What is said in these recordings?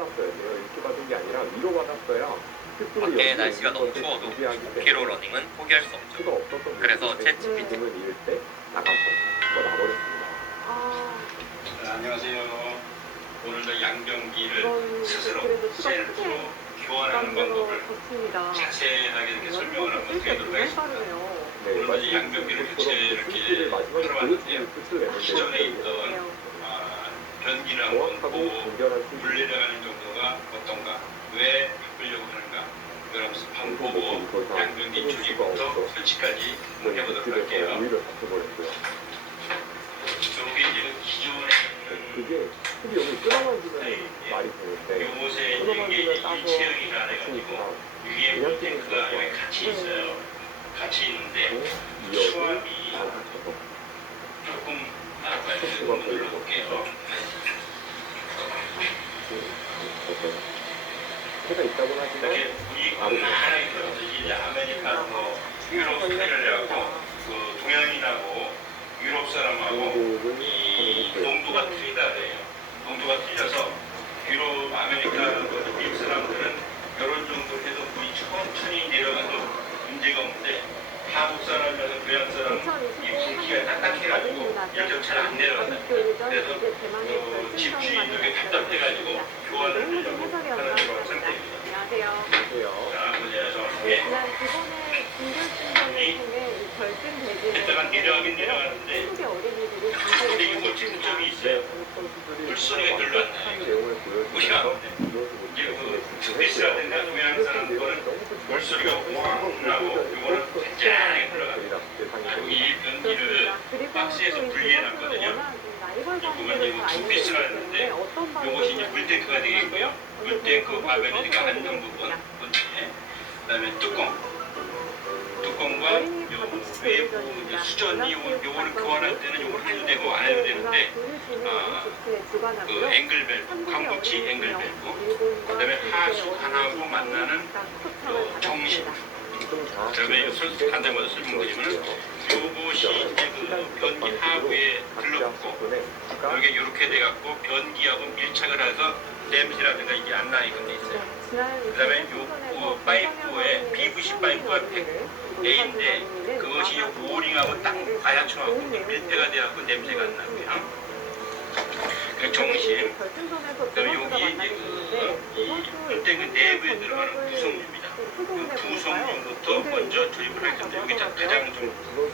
받았어야 돼요. 이렇게 받은 게 아니라 위로 받았어야 밖에 날씨가 너무 추워도 10km 러닝은 포기할 수 없죠. 그래서 챗GPT 이을 때 나가서 나버렸습니다. 네, 안녕하세요. 오늘도 양변기를 스스로 셀프로 교환하는 방법을 자세하게 이렇게 설명을 한번 드리도록 하겠습니다. 오늘은 양변기를 교체 이렇게 하러 왔는데요. 기존에 있던 변기를 한번 보고 물 내려가는 정도가 어떤가, 왜 바꾸려고 하는가, 이걸 한번 보고 양변기 조립부터 설치까지 해보도록 할게요. 여기 이제 그게 여기 끊어만 주면 말이 되는데 요새 이게 일체형이라 해가지고 위에 물탱크가 여기 같이 있어요. 같이 있는데 수압이 조금 한번 눌러볼게요. 해가 있다고 하지만 이렇게 물이 하나 있어서 이제 아메리카노 유럽 스타일하고 그 동양인하고 유럽 사람하고 이 농도가 틀리다 그래요. 농도가 틀려서 유럽 아메리카노 미국 사람들은 이런 정도 해도 물이 천천히 내려가도 문제가 없는데 한국 사람이나 고향 사람은 이 불기가 딱딱해가지고 이렇게 잘 안 내려간다. 그래서 집주인 쪽에 답답해가지고 교환을 하려고 하는 그런 상태입니다. 안녕하세요. 자, 보세요. 네, 지난 기본의 진결승전을 통해 결승 대진을 일단 내려가긴 내려가는데 한국의 어린이들이 근데 이거 지점이 있어요. 물소리가 별로 안 나요. 무시가 안 돼. 이제 그 스페이스라든가 동양 사람들은 물소리가 왕 나고 이거는 잔잔하게 들어갑니다. 이 변기를 박스에서 분리해놨거든요. 보면 이거 두 피스가 있는데 이것이 이제 물탱크가 되겠고요. 물탱크 바벨이 이렇게 앉는 부분, 그다음에 뚜껑과 요 외부 이제 수전이 요거를 교환할 때는 요걸 해도 되고 안 해도 되는데 그 앵글 밸브, 광고치 앵글 밸브, 그다음에 하수관하고 만나는 요 정심. 그다음에 요 한 대마다 설명드리면은 요것이 이제 그 변기 하부에 들러붙고 여기 이렇게 돼갖고 변기하고 밀착을 해서 냄새라든가 이게 안 나게끔 돼 있어요. 그다음에 요 파이프에 PVC 파이프가 A인데 그것이 요 오링하고 딱 맞춰갖고 밀폐가 돼갖고 냄새가 안 나고요. 그 정심. 그다음에 여기 이제 그 내부에 들어가는 구성류입니다. 구성류부터 먼저 조립을 할 건데 여기 가장 좀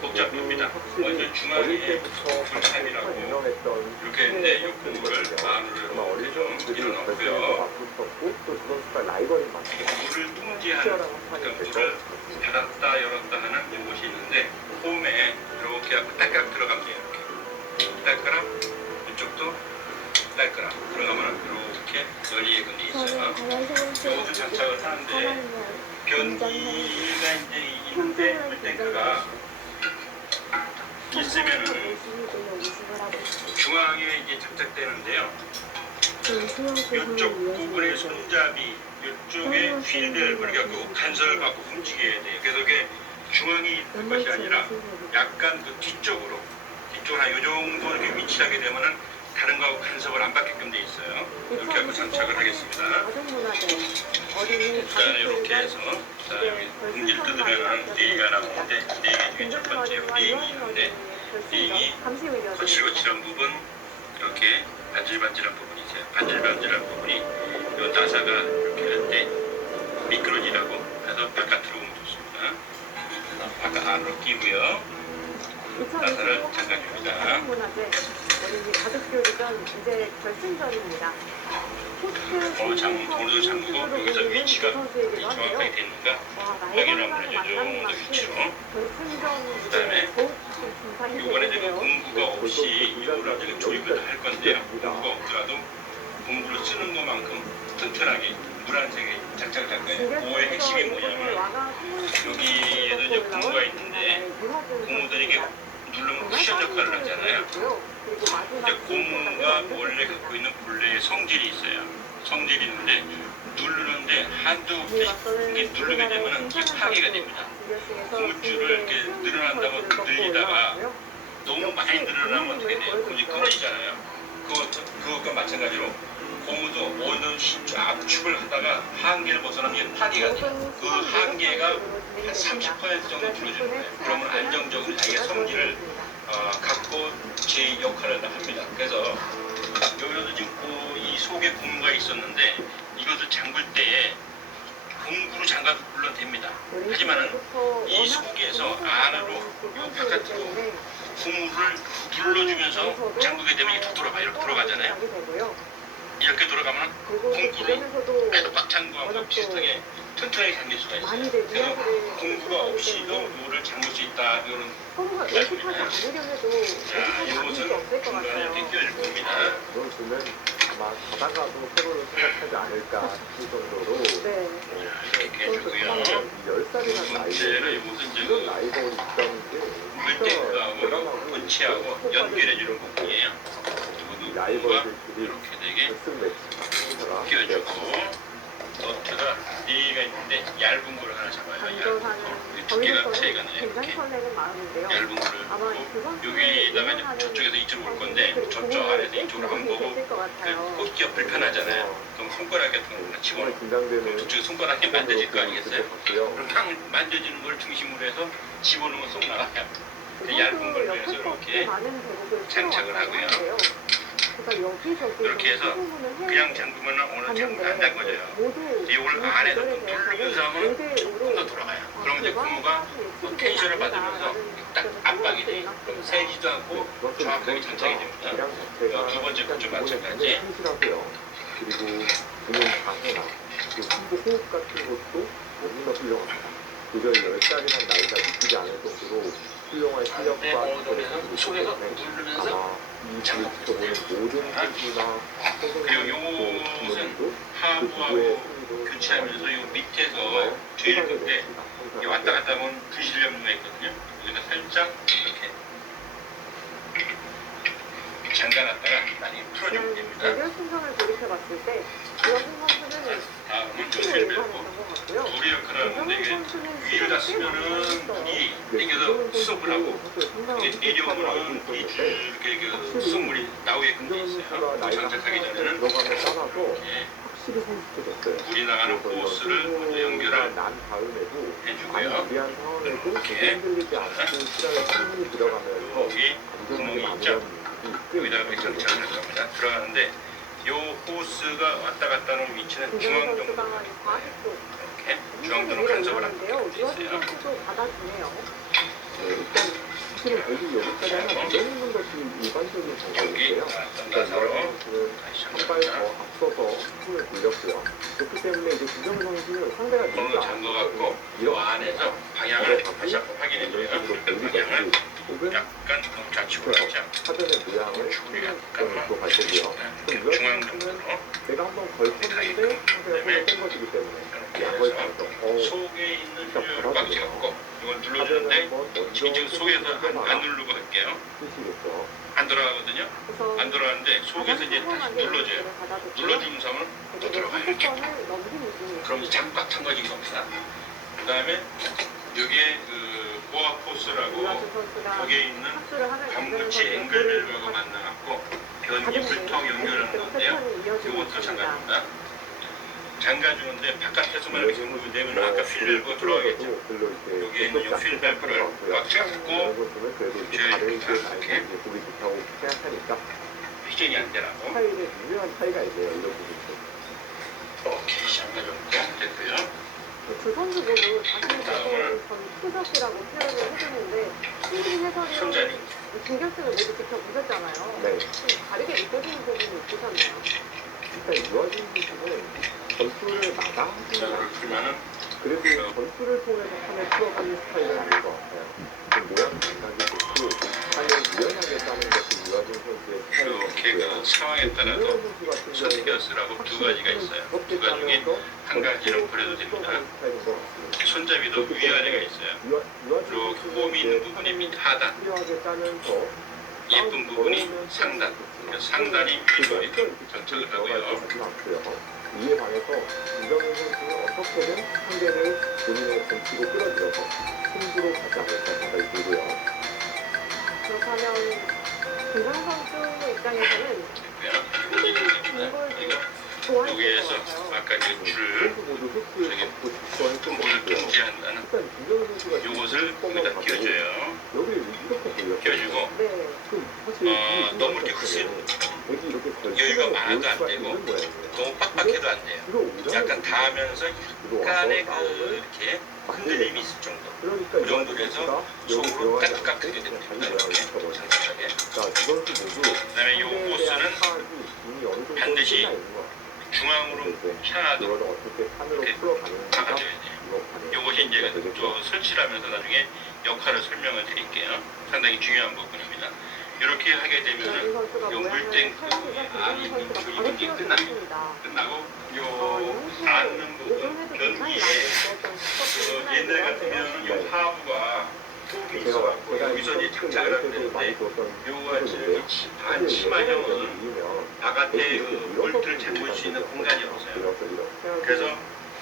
복잡합니다. 먼저 중앙에 불참이라고 이렇게 했는데 이 고무를 마무리로 이렇게 좀 밀어넣고요. 물을 통제하는, 그러니까 물을 닫았다 열었다 하는 이것이 있는데 홈에 이렇게 하고 딸깍 들어가면 돼요. 이렇게 딸깍 이쪽도 딸깍 들어가면 이렇게 열리게끔 돼 있어요. 이것도 장착을 하는데 변기가 이제 있는데 물탱크가 있으면은 중앙에 이제 장착되는데요. 이쪽 부분의 손잡이, 이쪽에 휠을 그래갖고 간섭을 받고 움직여야 돼요. 그래서 그게 중앙이 있는 것이 아니라 약간 그 뒤쪽으로 한 이 정도 이렇게 위치하게 되면은 다른 거하고 간섭을 안 받게끔 돼 있어요. 이렇게 하고 장착을 하겠습니다. 자, 이렇게 해서 자, 여기 공기를 뜯으면 네개가 나오는데 네 개 중에 첫 번째 링이 있는데 링이 거칠거칠한 부분, 이렇게 반질반질한 부분이 있어요. 반질반질한 부분이 이 나사가 이렇게 할 때 미끄러지라고 해서 바깥으로 오면 좋습니다. 바깥 안으로 끼고요. 나사를 잠가줍니다. 어린이 가족교육은 이제 결승전입니다. 오늘도 잠그고 여기서 위치가 정확하게 됐는가 확인을 한번 해줘. 오늘 위치로. 그 다음에 요번에 제가 공구가 없이 이거를 제가 조립을 할 건데요. 공구가 없더라도 공구를 쓰는 것만큼 튼튼하게 노란색에 장착을 할 거예요. 그거의 핵심이 뭐냐면 여기에도 이제 고무가 있는데 고무들이 이게 누르면 쿠션 역할을 하잖아요. 근데 고무가 원래 갖고 있는 본래의 성질이 있어요. 성질이 있는데 누르는데 한두 개 이게 누르게 되면 이게 파괴가 됩니다. 고무줄을 이렇게 늘어난다고 늘리다가 너무 많이 늘어나면 어떻게 돼요? 고무줄이 끊어지잖아요. 그것과 마찬가지로 고무도 원은 압축을 하다가 한계를 벗어나면 파기가 돼요. 그 한계가 한 30% 정도 불어주는 거예요. 그러면 안정적으로 자기의 성질을 갖고 제 역할을 다 합니다. 그래서 여기서도 지금 이 속에 고무가 있었는데 이것을 잠글 때에 공구로 잠가도 물론 됩니다. 하지만은 이 속에서 안으로 요 바깥으로 고무를 눌러주면서 잠그게 되면 이렇게 돌아가 이렇게 돌아가잖아요. 이렇게 돌아가면 공구로 빼도박 잠그하고 비슷하게 튼튼하게 잠길 수가 있어요. 그래서 공구가 없이도 요를 잠글 수 있다. 이런 서로가 의식하지 않으려면 해도 의식하지 않을 수 없을 것 중간에 같아요. 이렇게 껴줄 겁니다. 그걸 보면 아마 가다가도 서로를 생각하지 않을까 싶을 정도로 네. 이렇게 해주고요. 10살이라는 문제는 나이에 이것은 이제 이런 나이가 있다는 게 물때하고 대단하고 pun치하고 연결해주는 부분이에요. 이것도 라이벌들끼리 이렇게 되게 결승 매치 행사가 끼워주고 너트가 4개가 있는데 얇은 걸 하나 잡아요. 얇은 거. 강조사는 두께가 차이가 저희로서는 나요. 굉장히 이렇게 설레는 마음인데요. 얇은 거를 아마 놓고 그 선수를 여기다가 이제 이용하는 저쪽에서 이쪽으로 올 건데 선수들이 저쪽 고민을 안에서 꽤 이쪽으로 안 고민이 보고 됐을 것 같아요. 꽂기가 불편하잖아요. 그럼 손가락 같은 거 정말 집어넣고 긴장되는 저쪽에 손가락에 만져질 거 아니겠어요? 같고요. 그럼 딱 만져지는 걸 중심으로 해서 집어넣으면 쏙 나가요. 그 얇은 선수 걸로 옆에 해서 거 이렇게 많은 대국을 장착을 채워왔다고 하고요. 하는데요. 그러니까 여기저기 이렇게 해서 부분을 그냥 잠그면 오늘 잠그면 안 잠궈져요. 모두 이걸 안에서 좀 구절에 누르면서 하면 대해서는 조금 더 돌아가요. 그럼 이제 고무가 또 텐션을 받으면서 딱 압박이 돼요. 그럼 세지도 않고 정확하게 장착이 됩니다. 두 번째 구조 마찬가지. 신실하고요. 그리고 보는 자세나 그 심부 호흡 같은 것도 너무나 훌륭합니다. 그저 10살이란 나이가 느끼지 않을 정도로 훌륭한 실력과 오돌에서 속에서 누르면서 아마 이 지켜보는 모든 선수나 그리고 요것은 하부하고 교체하면서 요 밑에서 뒤를 볼때 왔다 갔다 하면 분실염류가 있거든요. 여기다 살짝 이렇게 잠가놨다가 많이 풀어주면 됩니다. 대결 순서를 돌이켜봤을 때 이어준 선수는 다음은 좀 스스로 실 일관했던 벨고 것 같고요. 우리 역할을 하는데 이게 선수는 위를 다 시간이 꽤 많이 쓰면은 걸렸어요. 물이 땡겨서 수습을 하고 이게 내려오면은 이렇게 그 수돗물이 나오게끔 돼 있어요. 그 장착하기 전에는 들어가면 따라서 이렇게 확실히 성숙해졌어요. 물이 나가는 호스를 먼저 연결을 난 다음에도 해주고요. 유리한 상황에도 이렇게. 흔들리지 않고 시간을 충분히 들어가면서 여기 안전하게 구멍이 있죠. 마무리하는 여기다가 장착을 할 겁니다. 들어가는데 요 호스가 왔다 갔다 하는 위치는 중앙 김정은 정도 선수가 40도 이렇게 중앙도로 간섭을 하고 밀어올렸는데요. 이어준 있어요. 선수도 받아주네요. 일단 사실은 결국 여기까지 하나 밀어내는 것이 일반적인 여기 방법인데요. 나사로 선수는 다시 한 발 더 앞서서 힘을 돌렸고요. 그렇기 때문에 이제 김정은 선수는 상대가 오늘 잠궈갖고 이 안에서 방향을 다시 한번 확인해줘요. 그 방향을 혹은 약간 좌측으로 하죠. 사전의 모양을 약간만 또 갈 거고요. 그럼 중앙 유아선 정도로 선수는 내가 한번 걸쳤는데 상대가 손을 뺀 것이기 때문에 양을 잡죠. 속에 있는 휘를 꽉 잡고 이걸 눌러주는데 지금 속에서 안 누르고 할게요. 쓰시겠죠. 안 돌아가거든요. 그래서 안 돌아가는데 속에서 이제 다시 눌러줘요. 눌러주는 상은 또 들어가요. 선수권을 넘기는 중이에요. 그럼 이제 꽉 잠궈진 겁니다. 그 다음에 여기에 그 보아 포스라고 이어준 선수가 여기에 있는 합수를 하면 감구치 앵글벨하고 만나갖고 변기 불통 연결하는 건데요. 이것도 장갑입니다. 잠가주는데 바깥에서만 이렇게 잠그면 아까 필벨브가 들어가겠죠. 여기에 있는 이 필벨브를 꽉 잡고 이렇게 보기 좋다고 생각하니까 휘전이 안 되라고 차이는 유명한 차이가 있네요. 이런 부분도. 이렇게 잠가줬고 됐고요. 두 선수 모두 자신의 투석이라고 표현을 해주는데 신진 해설이 손잡이 중결승을 모두 지켜보셨잖아요. 네. 좀 다르게 느껴지는 부분이 있으셨나요? 일단 유아진 선수는 전투를 마다하지는 자를 않지만 풀면은 그래도 전투를 통해서 판을 풀어가는 스타일은 아닌 것 같아요. 좀 모양 감각이 좋고 판을 유연하게 짜는 것이 유아진 선수의 이렇게 그 스타일이고요. 상황에 따라서 김명훈 선수 같은 경우는 손겨스라고 두 가지가 있어요. 두 가지 중에 한 가지는 버려도 됩니다. 스타일인 것 같습니다. 손잡이도 위아래가 있어요. 이렇게 홈이 있는 부분이 밑 하단, 필요하게 짜면서 예쁜 부분이 상단. 상단이 위로 장착을 하고요. 이에 반해서 이정현 선수는 어떻게든 상대를 본인의 벤치로 끌어들여서 승부로 가지 않을까 생각이 들고요. 그렇다면 김상 선수 입장에서는 그리고 여기에서 아까 그 줄을 이렇게 통보를 통제한다는 요것을 여기다 끼워줘요. 끼워주고 너무 이렇게 여유가 많아도 안 되고 너무 빡빡해도 안 돼요. 약간 닿으면서 약간의 그 이렇게 흔들림이 있을 정도. 그 정도로 해서 속으로 까끌까끌하게 됩니다. 이렇게 장착하게. 그다음에 요 호스는 반드시 중앙으로 하나도 박아줘야 돼요. 요것이 이제 또 설치를 하면서 나중에 역할을 설명을 드릴게요. 상당히 중요한 부분입니다. 이렇게 하게 되면은 요 물땡 그 안에 있는 조립이 끝나고 요 닿는 부분 변기에 옛날 같으면 요 하부가 있어갖고 여기서 이제 장착을 하면 되는데 요가 지금 반치마형은 바깥에 그 볼트를 잠글 수 있는 공간이 없어요. 그래서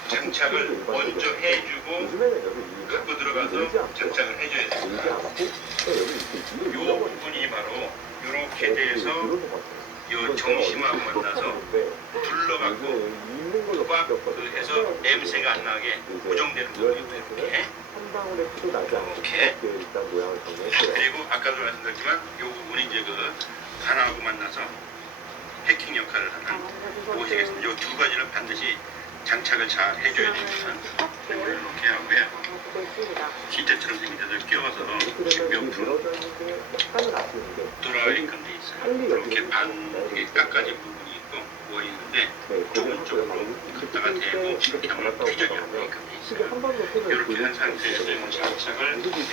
장착을 먼저 해주고 갖고 들어가서 장착을 해줘야 됩니다. 요 부분이 바로 이렇게 돼서 요 정심하고 만나서 둘러갖고 꽉 해서 냄새가 안 나게 고정되는 부분이고 이렇게 그리고 아까도 말씀드렸지만 요 부분이 이제 그 관하고 만나서 패킹 역할을 하는 무엇이겠습니까? 요 두 가지는 반드시 장착을 잘 해줘야 됩니다. 이렇게 하고요. 진짜처럼 생긴 데를 끼워서 옆으로 돌아가게끔 돼 있어요. 이렇게 반 깎아진 부분이 있고 뭐 있는데 좁은 쪽으로 갖다가 대고 이렇게 하면 휘적이 안 나게끔 돼 있어요. 이렇게 한 상태에서 장착을 해줍니다.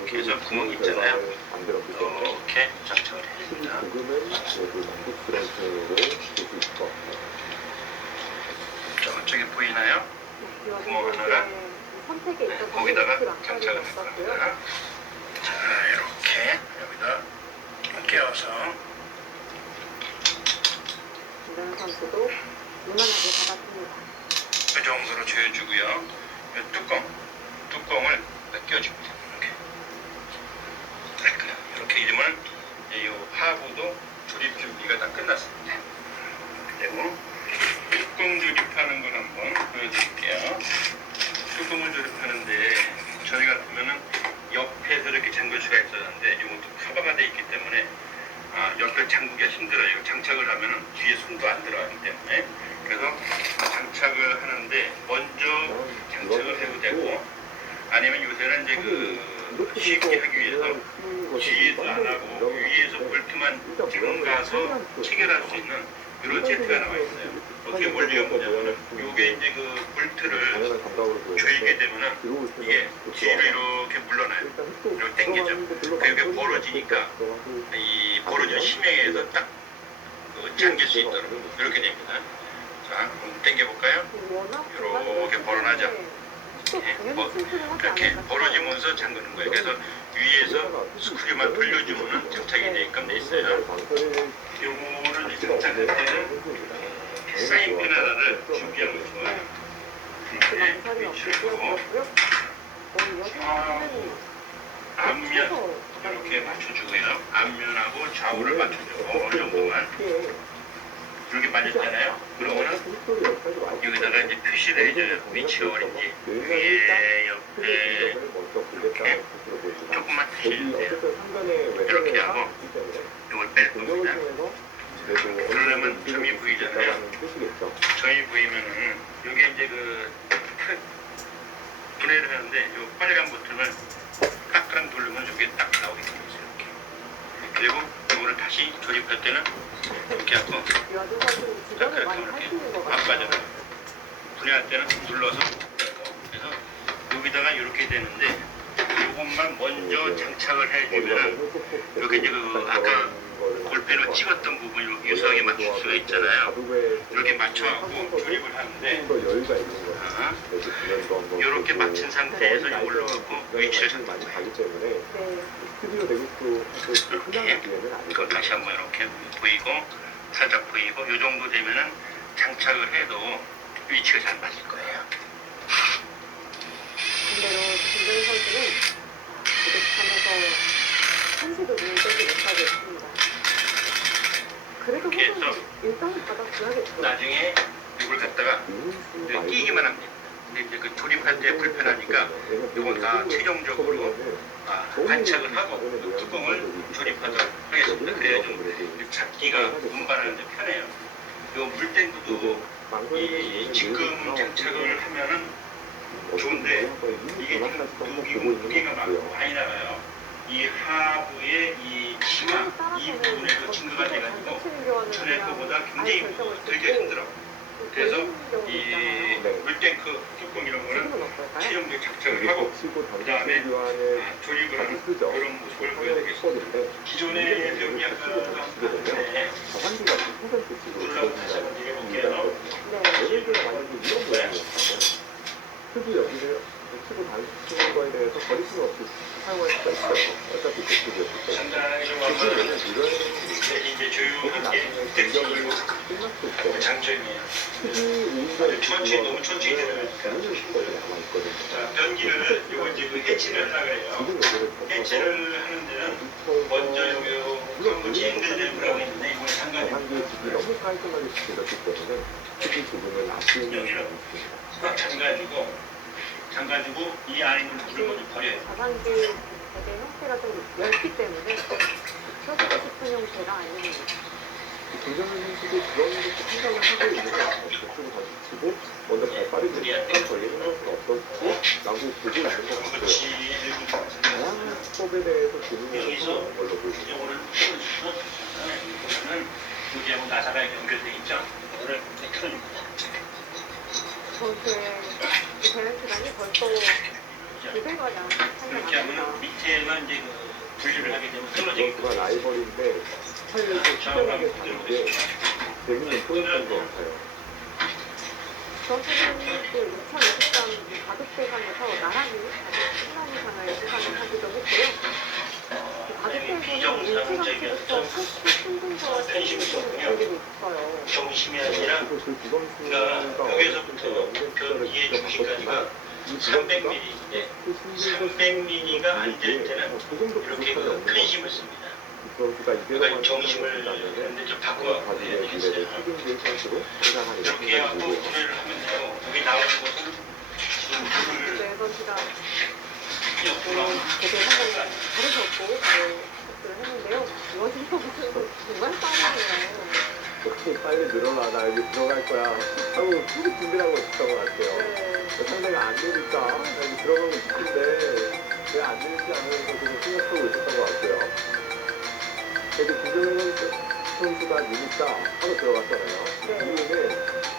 이렇게 해서 구멍 있잖아요. 이렇게 장착을 해줍니다. 저쪽에 보이나요? 구멍 하나가 거기다가 장착을 할 겁니다. 자, 이렇게 여기다 끼워서 김도현 선수도 무난하게 잡았습니다. 그 정도로 조여주고요. 이 뚜껑을 끼워줍니다. 이렇게 이러면 이 하부도 조립 준비가 다 끝났습니다. 그리고 뚜껑 조립하는 걸 한번 보여드릴게요. 뚜껑을 조립하는데 저희 같으면은 옆에서 이렇게 잠글 수가 있었는데 이것도 커버가 되어 있기 때문에 옆에 잠그기가 힘들어요. 장착을 하면은 뒤에 손도 안 들어가기 때문에 그래서 장착을 하는데 먼저 장착을 해도 되고 아니면 요새는 이제 그 쉽게 하기 위해서 뒤에도 안 하고 위에서 볼트만 잠가서 체결할 수 있는 이런 세트가 나와 있어요. 어떻게 원리가 뭐냐면은 요게 이제 그 볼트를 조이게 되면은 이게 뒤로 이렇게 물러나요. 이렇게 당기죠. 그게 벌어지니까 이 벌어진 심형에서 딱 잠길 수 있도록 이렇게 됩니다. 자, 한번 당겨볼까요? 이렇게 벌어나죠. 이렇게 벌어지면서 잠그는 거예요. 그래서 위에서 스크류만 돌려주면 장착이 되게끔 돼 있어요. 요거를 장착할 때는 사인펜 하나를 준비하면 좋아요. 이렇게 위치를 하고 앞면 이렇게 맞춰주고요. 앞면하고 좌우를 맞춰주고 어느 정도만 이렇게 맞았잖아요. 그러면은 여기다가 이제 표시를 해줘요. 위치가 어딘지 위에 옆에 이렇게 조금만 표시해주세요. 이렇게 하고 이걸 뺄 겁니다. 그러려면 점이 보이잖아요. 점이 보이면은 여기 이제 그 분해를 하는데 요 빨간 버튼을 깍깍 누르면 여기 딱 나오게 됩니다. 이렇게. 그리고 이거를 다시 조립할 때는 이렇게 하고 딱 이렇게 안 빠져나가요. 분해할 때는 눌러서 그래서 여기다가 이렇게 되는데 이것만 먼저 장착을 해주면은 여기 이제 그 아까 볼펜을 찍었던 부분이 이렇게 유사하게 맞출 수가 있잖아요. 이렇게 맞춰갖고 조립을 하는데 이렇게 맞춘 상태에서 이걸로 갖고 위치를 잡는 거예요. 이렇게 이거 다시 한번 이렇게 보이고 살짝 보이고 이 정도 되면은 장착을 해도 위치가 잘 맞을 거예요. 반대로 김도현 선수는 부득하면서 한시도 눈을 떼지 못하고 있습니다. 그래도 이렇게 해서 선생님 일단은 받아줘야겠죠. 나중에 이걸 갖다가 끼기만 하면 됩니다. 근데 이제 그 조립할 때 불편하니까 이건 다 최종적으로 안착을 하고 그 뚜껑을 조립하도록 하겠습니다. 그래야지 잡기가 운반하는데 편해요. 이 물탱크도 이 직금 장착을 하면은 좋은데 이게 지금 무게가 많이 나가요. 이 하부의 이 치마 이 부분에서 증가가 돼가지고 전에 거보다 굉장히 되게 힘들어. 그래서 이 물탱크 뚜껑 이런 거는 최종적 장착을 하고 그 다음에 조립을 하는 그런 모습을 보여드리겠습니다. 기존의 병약과 물을 다시 한번 얘기해볼게요. 특히 여기를 치고 다니는 거에 대해서 거리낌 없이 사용할 수가 있어요. 어차피 그쪽이었기 때문에. 상당히 좀 완전히 이제 조용하게 땡기고 끝났을 때 장점이에요. 특히 천천히 너무 천천히 내려가니까 남아있거든요. 자, 변기를 이거 이제 그 해체를 하려고 해요. 해체를 하는 데는 먼저 여기 강구치 앵글램프라고 있는데 이걸 잠가지고 한개 집이 너무 깔끔하게 지켜졌기 때문에 특히 조금은 아쉬운 점이 여기를 있습니다. 꽉 잠가지고 이 안에 있는 물을 먼저 버려요. 자산기 대대 형태가 좀 얇기 때문에 펴주고 싶은 형태가 아닙니다. 김정은 선수도 그런 것도 생각을 하고 있는 것 같아요. 저쪽으로 던지고 먼저 발빠르게 시간 걸리는 것은 없었지 라고 보고 있는 것 같아요. 그렇지. 다양한 수법에 대해서 고민을 여기서 하는 걸로 보입니다. 이거를 이거는 여기하고 나사가 연결돼 있죠. 이거를 이렇게 틀어줍니다. 저렇게 대응 시간이 벌써 두배 가량 이렇게 차이가 하면 납니다. 밑에만 이제 그 분리를 하게 되면 떨어지게 선수가 라이벌인데 스타일도 특별하게 다른 게 재밌는 포인트인 것 같아요. 저는 그 2023 바둑대상에서 나란히 신나무상을 수상을 하기도 했고요. 그 바둑대에서는 일찌감치부터 포스트 신분서와 신분서를 올리고 있어요. 정심이 아니라 그리고 그 두 그러니까 선수가 벽에서부터 변기의 중심까지가 300mm인데 300mm가 안 될 때는 이렇게 그 큰 힘을 씁니다. 선수가 그러니까 이대로만 정심을 나면은 근데 좀 바꿔 가지고 미래를 책임질 선수로 성장하는 이렇게 하고 생각이 분해를 하면 돼요. 여기 나오는 것은 지금 물을 네, 선수가 옆으로 물론 제대 한번 다루셨고 바로 패스를 했는데요. 이원진 선수 정말 빠르네요. 어떻게 빨리 늘어나 나 여기 들어갈 거야 하고 계속 준비를 하고 있었던 것 같아요. 네. 상대가 안 되니까 나 여기 들어가고 싶은데 왜 안 되는지 않으면서 계속 생각하고 있었던 것 같아요. 그래도 김정은 선수가 유니까 하고 들어갔잖아요. 네. 이유는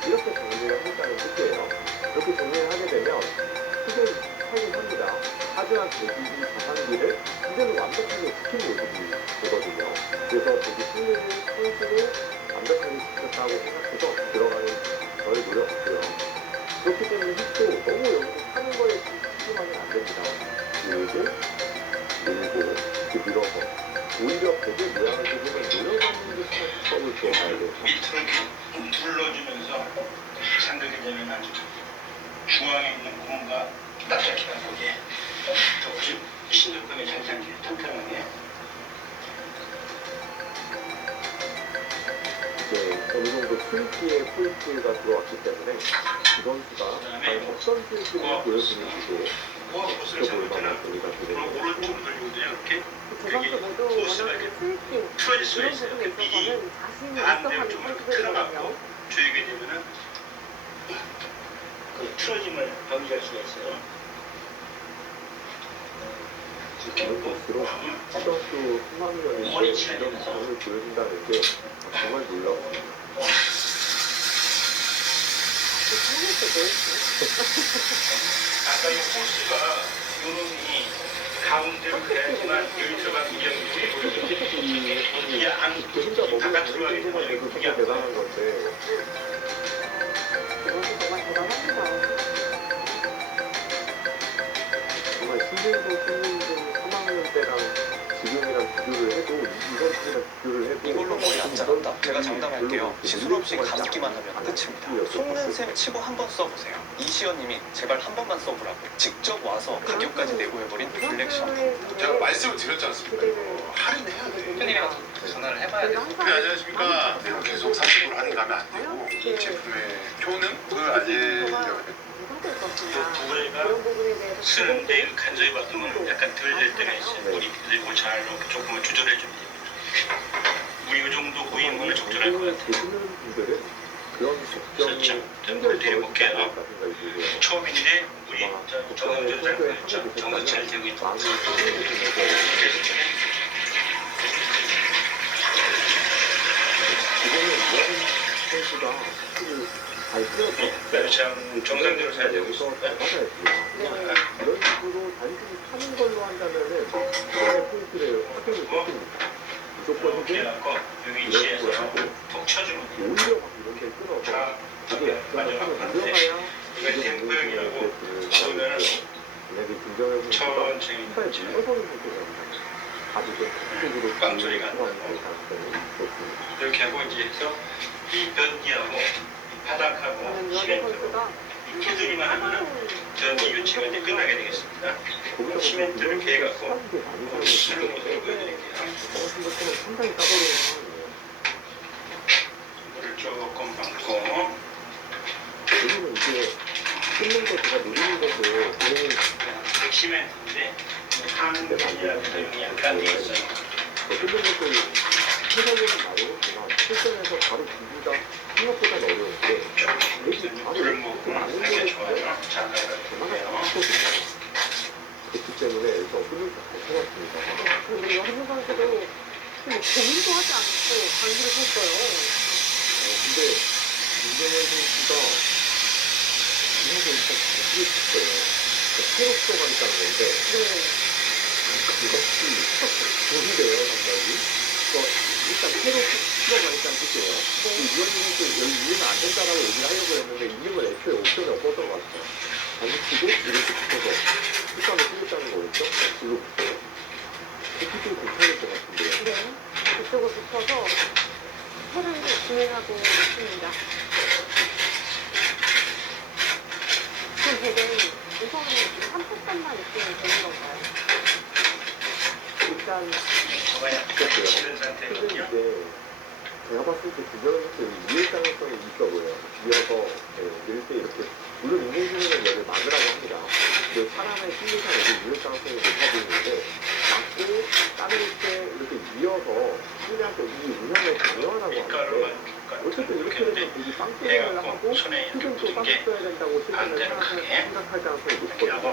이렇게 정리를 했다는 뜻이에요. 이렇게 정리를 하게 되면 수비를 하긴 합니다. 하지만 대기 자산기를 이제는 완벽하게 지킨 모습이 되거든요. 그래서 대기 승리를 선수로 완벽하게 지켰다고 생각해서 들어가는 저의 노력이고요. 그렇기 때문에 hit도 너무 여기서 하는 거에 집중하면 안 됩니다. 밀고 이렇게 밀어서 오히려 베개 모양을 조금은 노려가는 듯한 수법을 또 봐야 돼요. 밑으로 눌러주면서 잠그게 되면 아주 중앙에 있는 공과 납작해가 거기에 조금씩 신속하게 잘 잠기게 튼튼하게 이제 어느 정도 스위치의 포인트가 들어왔기 때문에 이 선수가 과연 어떤 스위치를 보여주는지도 옷을 지켜볼 잡을 때는 만한 소리가 그럼 되겠네요. 오른쪽으로 돌리고 이렇게 두 선수 모두 원하는 스위팅 틀어질 수가 이런 있어요. 부분에 미리 있어서는 자신이 반대로 입덕하는 좀 이렇게 선수들이거든요. 틀어갖고 조이게 되면은 그 틀어짐을 방지할 수가 있어요. 저는 볼수록 초등학교 3학년인데 이런 점을 보여준다는 게 정말 놀라웠습니다. 아까 이 코스가 요놈이 가운데로 가야지만 여기 들어가는 게 이게 안 혼자 먹으면 바깥으로 정도만 가게 돼도 되면 정말 대단한 건데 이것도 정말 대단합니다. 정말 신진수 신민준 3학년 때랑 지금이랑 비교를 해도 이 선수랑 비교를 해도 속으로 거의 안 자란다. 제가 장담할게요. 시술 없이 감기만 하면 끝입니다. 속는 셈 치고 한번 써보세요. 이시연님이 제발 한 번만 써보라고 직접 와서 가격까지 내고 해버린 블랙 샴푸입니다. 제가 말씀을 드렸지 않습니까? 이거 할인해야 돼. 팬이랑 전화를 해봐야 돼. 네, 안녕하십니까. 계속 30% 할인 가면 안 되고 이 제품의 효능을 알리려고 우리가 쓰는데 간절히 받으면 약간 덜 될 때가 있어요. 우리 그리고 잘 이렇게 조금만 조절해 주면 됩니다. 우리 이 정도 보이면 적절할 것 같아요. 보시는 분들은 그런 걱정이 그렇죠. 좀 드려볼게요. 처음인데 우리 정상적으로 잘 보였죠. 정상 잘 되고 있죠. 많이 사용해주면서 이거는 이완 선수가 확실히 잘 풀어서 참 정상적으로 잘 되고 여기서 있습니다. 받아야 돼요. 이런 식으로 단순히 사는 걸로 한다면은 이번에 포인트를 확인을 시킵니다. 무조건 이렇게 해도 해갖고 여기 이런 식으로 위치에서 하고 톡 쳐주면 돼요. 오히려 막 이런 데 끊어서 자, 이게 약간 하면 들어가야 이거 템포형이라고 보면은 만약에 김정현 선수가 천천히 신발 물어서는 선수가 아주 좀 적극적으로 빵 소리가 안 나고. 가능성이 높습니다. 이렇게 하고 이제 해서 이 변기하고 이 바닥하고 저는 연애 시멘트로 선수가 이 테두리만 하면은 전기 유치가 이제 끝나게 되겠습니다. 시멘트를 이렇게 해갖고 수능 모델을 보여드릴게요. 같은 것처럼 상당히 까다로운 상황이에요. 물을 조금 붓고 왜냐면 이게 끊는 거 제가 누르는 것도 본인이 시멘트인데 한이라고 내용이 약간 돼 있어요. 끊는 것도 해석에는 나오지만 실전에서 바로 기기가 생각보다 어려운데 여기 바로 물을 이렇게 먹고 많은 하는 게 거를 좋아요. 전화가 장갑을 있거든요. 그렇기 때문에 여기서 끊을 수갈것 같습니다. 그리고 여한준 선수도 뭐 고민도 하지 않고 강기를 쳤어요. 근데 김정현 선수가 이하고 일단 강기를 쳤어요. 새롭도가 있다는 건데 네. 그것이 좋은데요, 상당히. 일단 새로 필요가 일단 뜻이에요. 유현진은 또 여기 이해는 안 된다라고 얘기를 하려고 했는데 이름을 애초에 옵션이 없었던 것 같아요. 반드시 치고 이렇게 붙여서 습관을 쓰겠다는 거겠죠? 이거 붙여요. 그렇게 좀 괜찮을 것 같은데요. 네. 이쪽을 붙여서 해를 진행하고 있습니다. 그럼 되게 우선 3패턴만 있으면 되는 건가요? 일단 저가 약간 치는 지금 상태거든요. 이제 제가 봤을 때 주변에서 이해 가능성이 있어 보여요. 이어서 밀 때 이렇게 물론 인공지능은 여기 막으라고 합니다. 그 사람의 심리상 여기 이해 가능성이 높아 보이는데 막고 따를 때 이렇게 이어서 상대한테 이 운영을 강요하라고 밀가루만 하는데 어쨌든 이렇게 되면 되게 빵때리를 하고 손에 이렇게 수준 또 묻은 빵 게 써야 된다고 안 되는 크게 생각할 가능성이 높거든요. 하고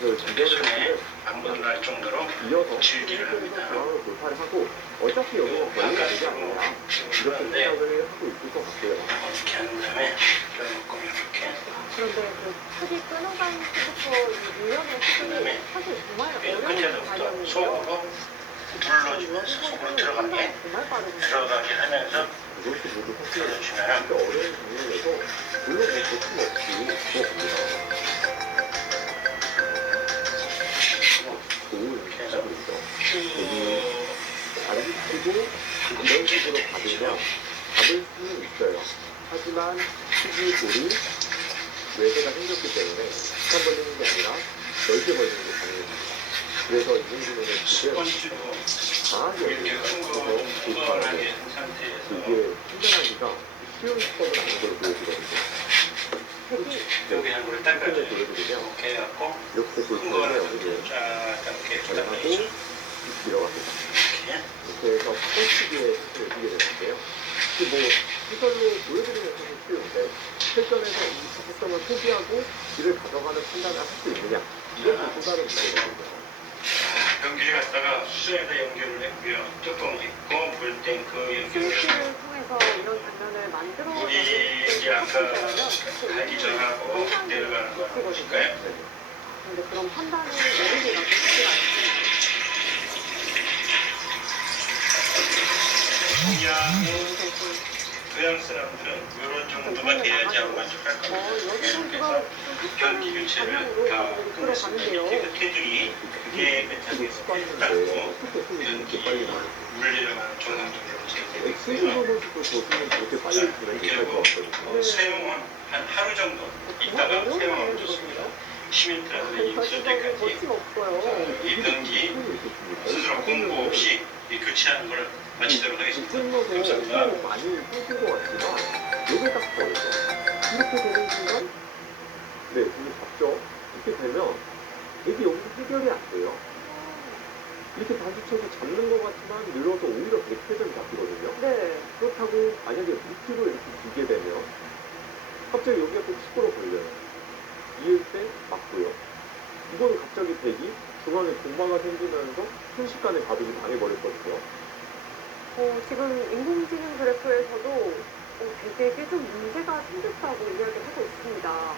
그래서 김정은 손에 선수는 안 묻어날 정도로 이어서 질기를 합니다. 중앙으로 돌파를 하고 어차피 여기는 걸리는 게 아니라 이렇게 생각을 하고 있을 것 같고요. 이렇게 한 다음에 조금 이렇게 그런데 그 크게 끊어간 시부터 유연의 수준이 사실 정말 어려운 끝에서부터 과정이에요. 속으로 눌러주면서 속으로 들어가게 정말 빠르군요. 들어가게 하면서 이것도 모두 사실 눌러주면 진짜 어려운 장면에서 물론 뭐 거침없이 그겁니다. 좋은 작업이죠. 여기 안 치고 이런 식으로 받으면 잡을 수는 있어요. 하지만 특이 볼이 외대가 생겼기 때문에 시간 벌리는 게 아니라 넓게 벌리는 게 가능합니다. 그래서 인공지능은 지금 스펀지로 강하게 이렇게 해서 흥건하게 돌파하고 한 상태에서 이게 충전하기가 쉬운 수법은 아닌 걸 보여주거든요. 여기 한 걸 을 닦아줘요. 보여드리면 이렇게 해갖고 이렇게 돌파를 흥건한 여기에 상태로 쫙 이렇게 전환하고 닦아주죠. 밀어갑니다. 이렇게 이렇게 해서 펀치기에 힘을 주게 되는데요. 뭐 시설로 보여드리면 사실 쉬운데 실전에서 이 자체성을 포기하고 이를 가져가는 판단을 할 수 있느냐 이건 또 다른 문제거든요. 변기를 갖다가 수전에다 연결을 했고요. 뚜껑 있고 물탱크 연결을 스위치를 했고 통해서 이런 장면을 만들어 물이 이제 아까 가기 전하고 내려가는 거 보실까요? 네. 근데 그런 판단을 내리기가 쉽지가 않아요. 교양 사람들은 이런 정도가 돼야지 하고 만족할 겁니다. 여기 선수가 변기 교체를 다 끝냈습니다. 밑에 테두리 깨끗하게 닦고 어떻게 손이 이렇게 빨리 나오죠? 물 내려가는 정상적으로 제거 신진호 선수도 저수는 그렇게 빨리 진행이 될것 같거든요. 사용은 한 하루 정도 있다가 사용하면 좋습니다. 시민들한테 있을 때까지 거침없어요. 이 등기 스스로 공고 없이 이 교체하는 걸 마치도록 하겠습니다. 감사합니다. 좀 많이 끊긴 것 같지만 여기 딱 보여요. 이렇게 되는 순간 네, 이게 잡죠. 이렇게 되면 이게 여기서 해결이 안 돼요. 이렇게 다시 쳐서 잡는 것 같지만 늘어서 오히려 100회전 잡히거든요. 네. 그렇다고 만약에 밑으로 이렇게 두게 되면 갑자기 여기가 또 칩으로 걸려요. 이을 때 맞고요. 이거는 갑자기 백이 중앙에 공마가 생기면서 순식간에 바둑이 당해버렸거든요. 지금 인공지능 그래프에서도 백에게 좀 문제가 생겼다고 이야기하고 있습니다.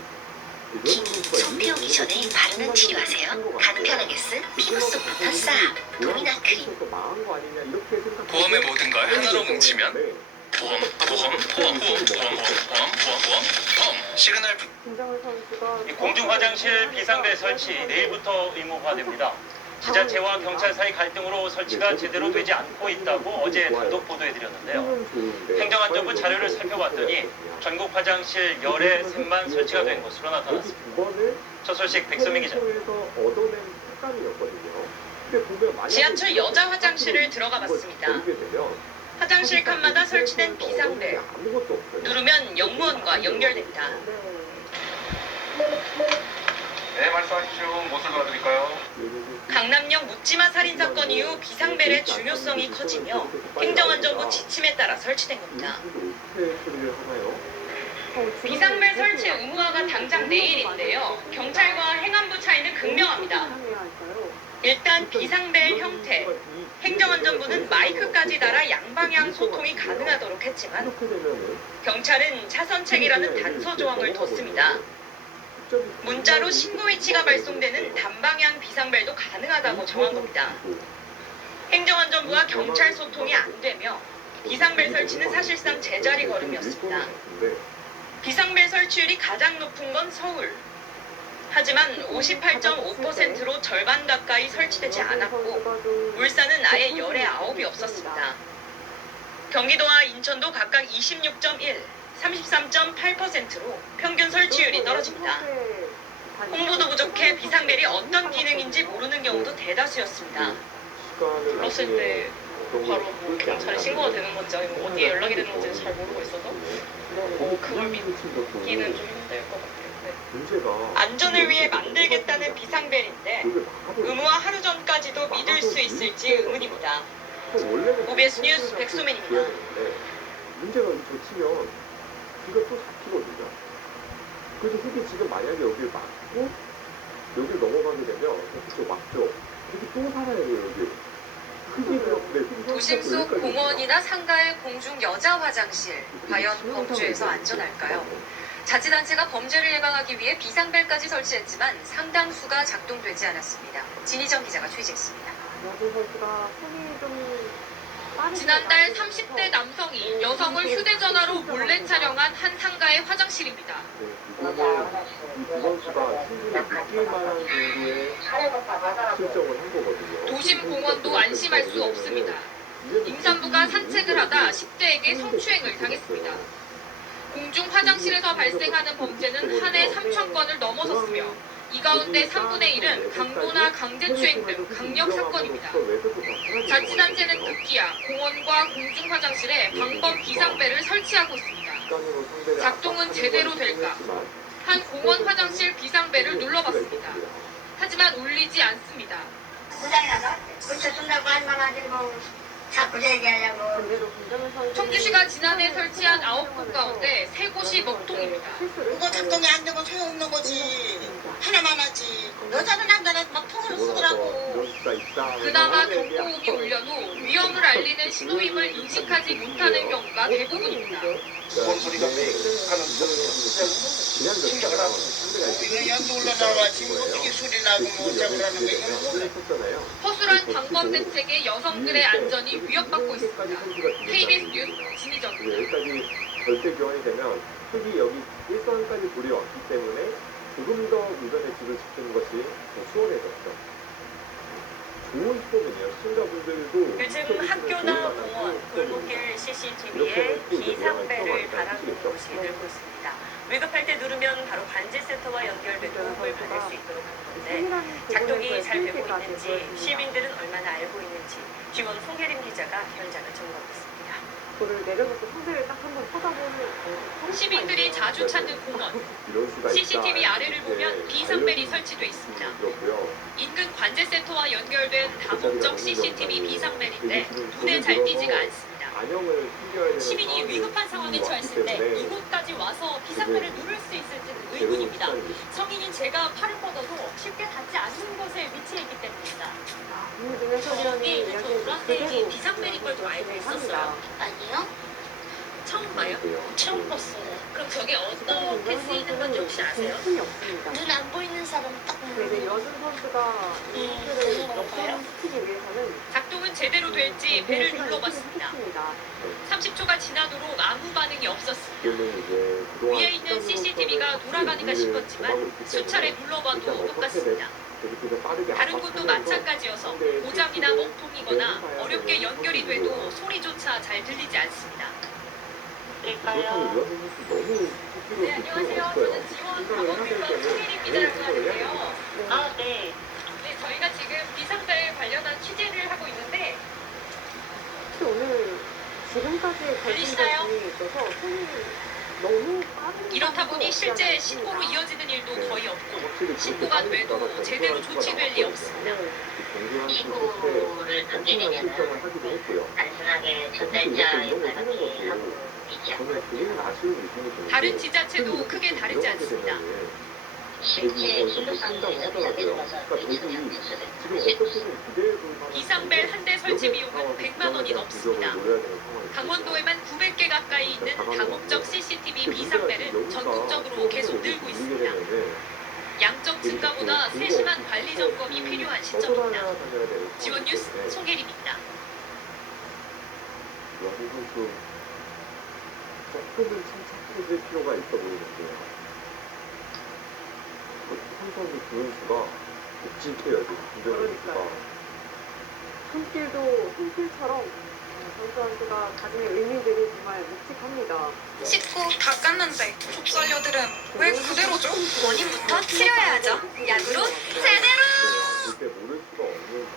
속 피우기 전에 바르는 치료하세요. 가는 편하게 쓴 피부 속부터 싹 봄이나 크림. 보험의 모든 걸 하나로 뭉치면 보험. 시그널 김정은 선수가 공중 화장실 비상벨 설치 내일부터 의무화됩니다. 지자체와 경찰 사이 갈등으로 설치가 제대로 되지 않고 있다고 어제 단독 보도해드렸는데요. 행정안전부 자료를 살펴봤더니 전국 화장실 열에 셋만 설치가 된 것으로 나타났습니다. 첫 소식 백소민 기자입니다. 지하철 여자 화장실을 들어가 봤습니다. 화장실 칸마다 설치된 비상벨. 누르면 영무원과 연결됩니다. 네, 말씀하십시오. 무엇을 도와드릴까요? 강남역 묻지마 살인 사건 이후 비상벨의 중요성이 커지며 행정안전부 지침에 따라 설치된 겁니다. 비상벨 설치 의무화가 당장 내일인데요. 경찰과 행안부 차이는 극명합니다. 일단 비상벨 형태. 행정안전부는 마이크까지 달아 양방향 소통이 가능하도록 했지만 경찰은 차선책이라는 단서 조항을 뒀습니다. 문자로 신고 위치가 발송되는 단방향 비상벨도 가능하다고 정한 겁니다. 행정안전부와 경찰 소통이 안 되며 비상벨 설치는 사실상 제자리 걸음이었습니다. 비상벨 설치율이 가장 높은 건 서울. 하지만 58.5%로 절반 가까이 설치되지 않았고 울산은 아예 열에 9이 없었습니다. 경기도와 인천도 각각 26.1, 33.8%로 평균 설치율이 떨어집니다. 홍보도 부족해 비상벨이 어떤 기능인지 모르는 경우도 대다수였습니다. 불렀을 때 바로 뭐 경찰에 신고가 되는 건지 아니면 어디에 연락이 되는 건지 잘 모르고 있어서 그걸 믿기는 좀 힘들 것 같아요. 안전을 위해 만들겠다는 비상벨인데 의무화 하루 전까지도 믿을 수 있을지 의문입니다. OBS 뉴스 백소민입니다. 문제가 젖히면 귀가 또 잡히거든요. 그래서 흙이 지금 만약에 여기를 막고 여기를 넘어가게 되면 그쪽 막죠. 여기 또 살아야 돼요, 여기. 도심 속 공원이나 상가의 공중 여자 화장실 과연 범주에서 안전할까요? 자치단체가 범죄를 예방하기 위해 비상벨까지 설치했지만 상당수가 작동되지 않았습니다. 진희정 기자가 취재했습니다. 지난달 30대 남성이 여성을 휴대전화로 몰래 촬영한 한 상가의 화장실입니다. 도심 공원도 안심할 수 없습니다. 임산부가 산책을 하다 10대에게 성추행을 당했습니다. 공중 화장실에서 발생하는 범죄는 한 해 3,000건을 넘어섰으며 이 가운데 3분의 1은 강도나 강제추행 등 강력 사건입니다. 자치단체는 급기야 공원과 공중 화장실에 방범 비상벨을 설치하고 있습니다. 작동은 제대로 될까? 한 공원 화장실 비상벨을 눌러봤습니다. 하지만 울리지 않습니다. 청주시가 지난해 설치한 9곳 가운데 3곳이 먹통입니다. 그거 작동이 안 되고 소용없는 거지. 하나만 하지. 여자는 안 되나 막 통으로 쓰더라고. 그나마 경보음이 울려도 위험을 알리는 신호임을 인식하지 못하는 경우가 대부분입니다. 이거 연도 올라나와 지금 어떻게 소리 나고 뭐 어쩌고라는 거 이거 허술한 방범 대책에 여성들의 안전이 위협받고 있습니다. KBS 뉴스 진희정입니다. 여기까지 절대 교환이 되면 흙이 여기 일선까지 불이 왔기 때문에 조금 더 우선의 집을 지키는 것이 더 수월해졌죠. 좋은 시도군요. 시청자분들도 요즘 학교나 공원, 골목길 CCTV에 비상벨을 달아놓은 곳이 늘고 있습니다. 위급할 때 누르면 바로 관제센터와 연결돼 도움을 받을 수 있도록 한 건데 작동이 잘 되고 있는지 시민들은 얼마나 알고 있는지 지원 송혜림 기자가 현장을 점검했습니다. 그거를 내려놓고 상대를 딱 한번 쳐다보는 시민들이 자주 찾는 공원. CCTV 아래를 보면 비상벨이 설치돼 있습니다. 인근 관제센터와 연결된 다목적 CCTV 비상벨인데 눈에 잘 띄지가 않습니다. 시민이 위급한 상황에 처했을 때 이곳까지 와서 비상벨을 누를 수 있을지는 의문입니다. 성인인 제가 팔을 뻗어도 쉽게 닿지 않는 곳에 위치해 있기 때문입니다. 여기 노란색이 비상벨인 걸 좀 알고 있었어요? 아니요? 처음 봐요? 처음 봤어요. 그럼 저게 어떻게 쓰이는 건지 혹시 아세요? 힘이 없습니다. 눈 안 보이는 사람 딱 네, 여준 선수가 이들을 역전시키기 위해서는 작동은 제대로 될지 배를 눌러봤습니다. 30초가 지나도록 아무 반응이 없었습니다. 위에 있는 CCTV가 돌아가는가 싶었지만 수차례 눌러봐도 똑같습니다. 다른 곳도 마찬가지여서 고장이나 먹통이거나 어렵게 연결이 돼도 소리조차 잘 들리지 않습니다. 네, 안녕하세요. 저는 지원 강원필러 송혜림 기자라고 하는데요. 아, 네. 네, 저희가 지금 비상벨 관련한 취재를 하고 있는데 오늘 지금까지 들리시나요? 걸린 것이 있어서 손이 너무 빠른 이렇다 보니 실제 신고로 이어지는 일도 거의 없고 신고가 돼도 제대로 조치될 리 없습니다. 이거를 받게 되면은 단순하게 전달자의 발언이 하고 있지 않거든요. 다른 지자체도 크게 다르지 않습니다. 실제 진로상에서 비상벨을 가서 위치는 비상벨 한 대 설치 비용은 100만 원이 넘습니다. 강원도에만 900개 가까이 있는 다목적 CCTV 비상벨은 전국적으로 계속 늘고 있습니다. 양적 증가보다 세심한 관리 점검이 필요한 시점입니다. 지원 뉴스 송혜림입니다. 조금은 침착해질 필요가 있어 보이는데요. 선수 조은수가 묵직해요, 지금 선수가. 손길도 손길처럼 선수가 가진 의미들이 정말 묵직합니다. 씻고 다 깠는데 좁쌀녀들은 왜 그대로죠? 원인부터 치료해야죠. 약으로 제대로!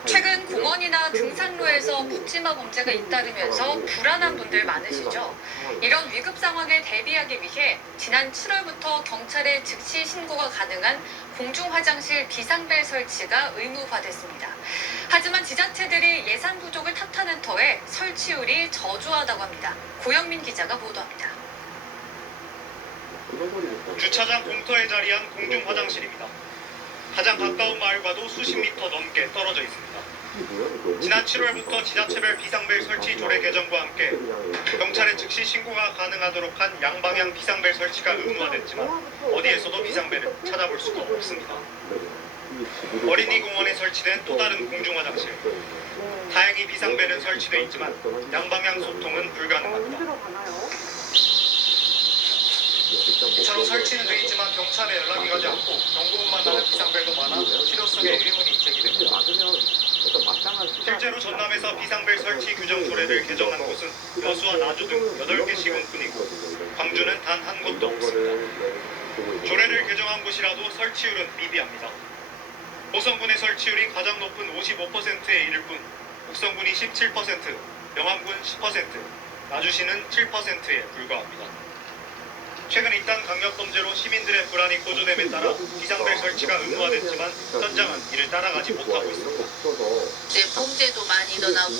최근 공원이나 등산로에서 묵지마 범죄가 잇따르면서 불안한 분들 많으시죠? 이런 위급 상황에 대비하기 위해 지난 7월부터 경찰에 즉시 신고가 가능한 공중 화장실 비상벨 설치가 의무화됐습니다. 하지만 지자체들이 예산 부족을 탓하는 터에 설치율이 저조하다고 합니다. 고영민 기자가 보도합니다. 주차장 공터에 자리한 공중 화장실입니다. 가장 가까운 마을과도 수십 미터 넘게 떨어져 있습니다. 지난 7월부터 지자체별 비상벨 설치 조례 개정과 함께 경찰에 즉시 신고가 가능하도록 한 양방향 비상벨 설치가 의무화됐지만 어디에서도 비상벨을 찾아볼 수가 없습니다. 어린이 공원에 설치된 또 다른 공중 화장실. 다행히 비상벨은 설치돼 있지만 양방향 소통은 불가능합니다. 이처럼 설치는 돼 있지만 경찰에 연락이 가지 않고 경고음만 나는 비상벨도 많아 실효성에 의문이 제기됩니다. 실제로 전남에서 비상벨 설치 규정 조례를 개정한 곳은 여수와 나주 등 8개 시군뿐이고 광주는 단 한 곳도 없습니다. 조례를 개정한 곳이라도 설치율은 미비합니다. 호성군의 설치율이 가장 높은 55%에 이를 뿐 곡성군이 17%, 영암군 10%, 나주시는 7%에 불과합니다. 최근 이딴 강력범죄로 시민들의 불안이 고조됨에 따라 비상벨 설치가 의무화됐지만 현장은 이를 따라가지 못하고 있습니다. 범죄도 많이 일어나고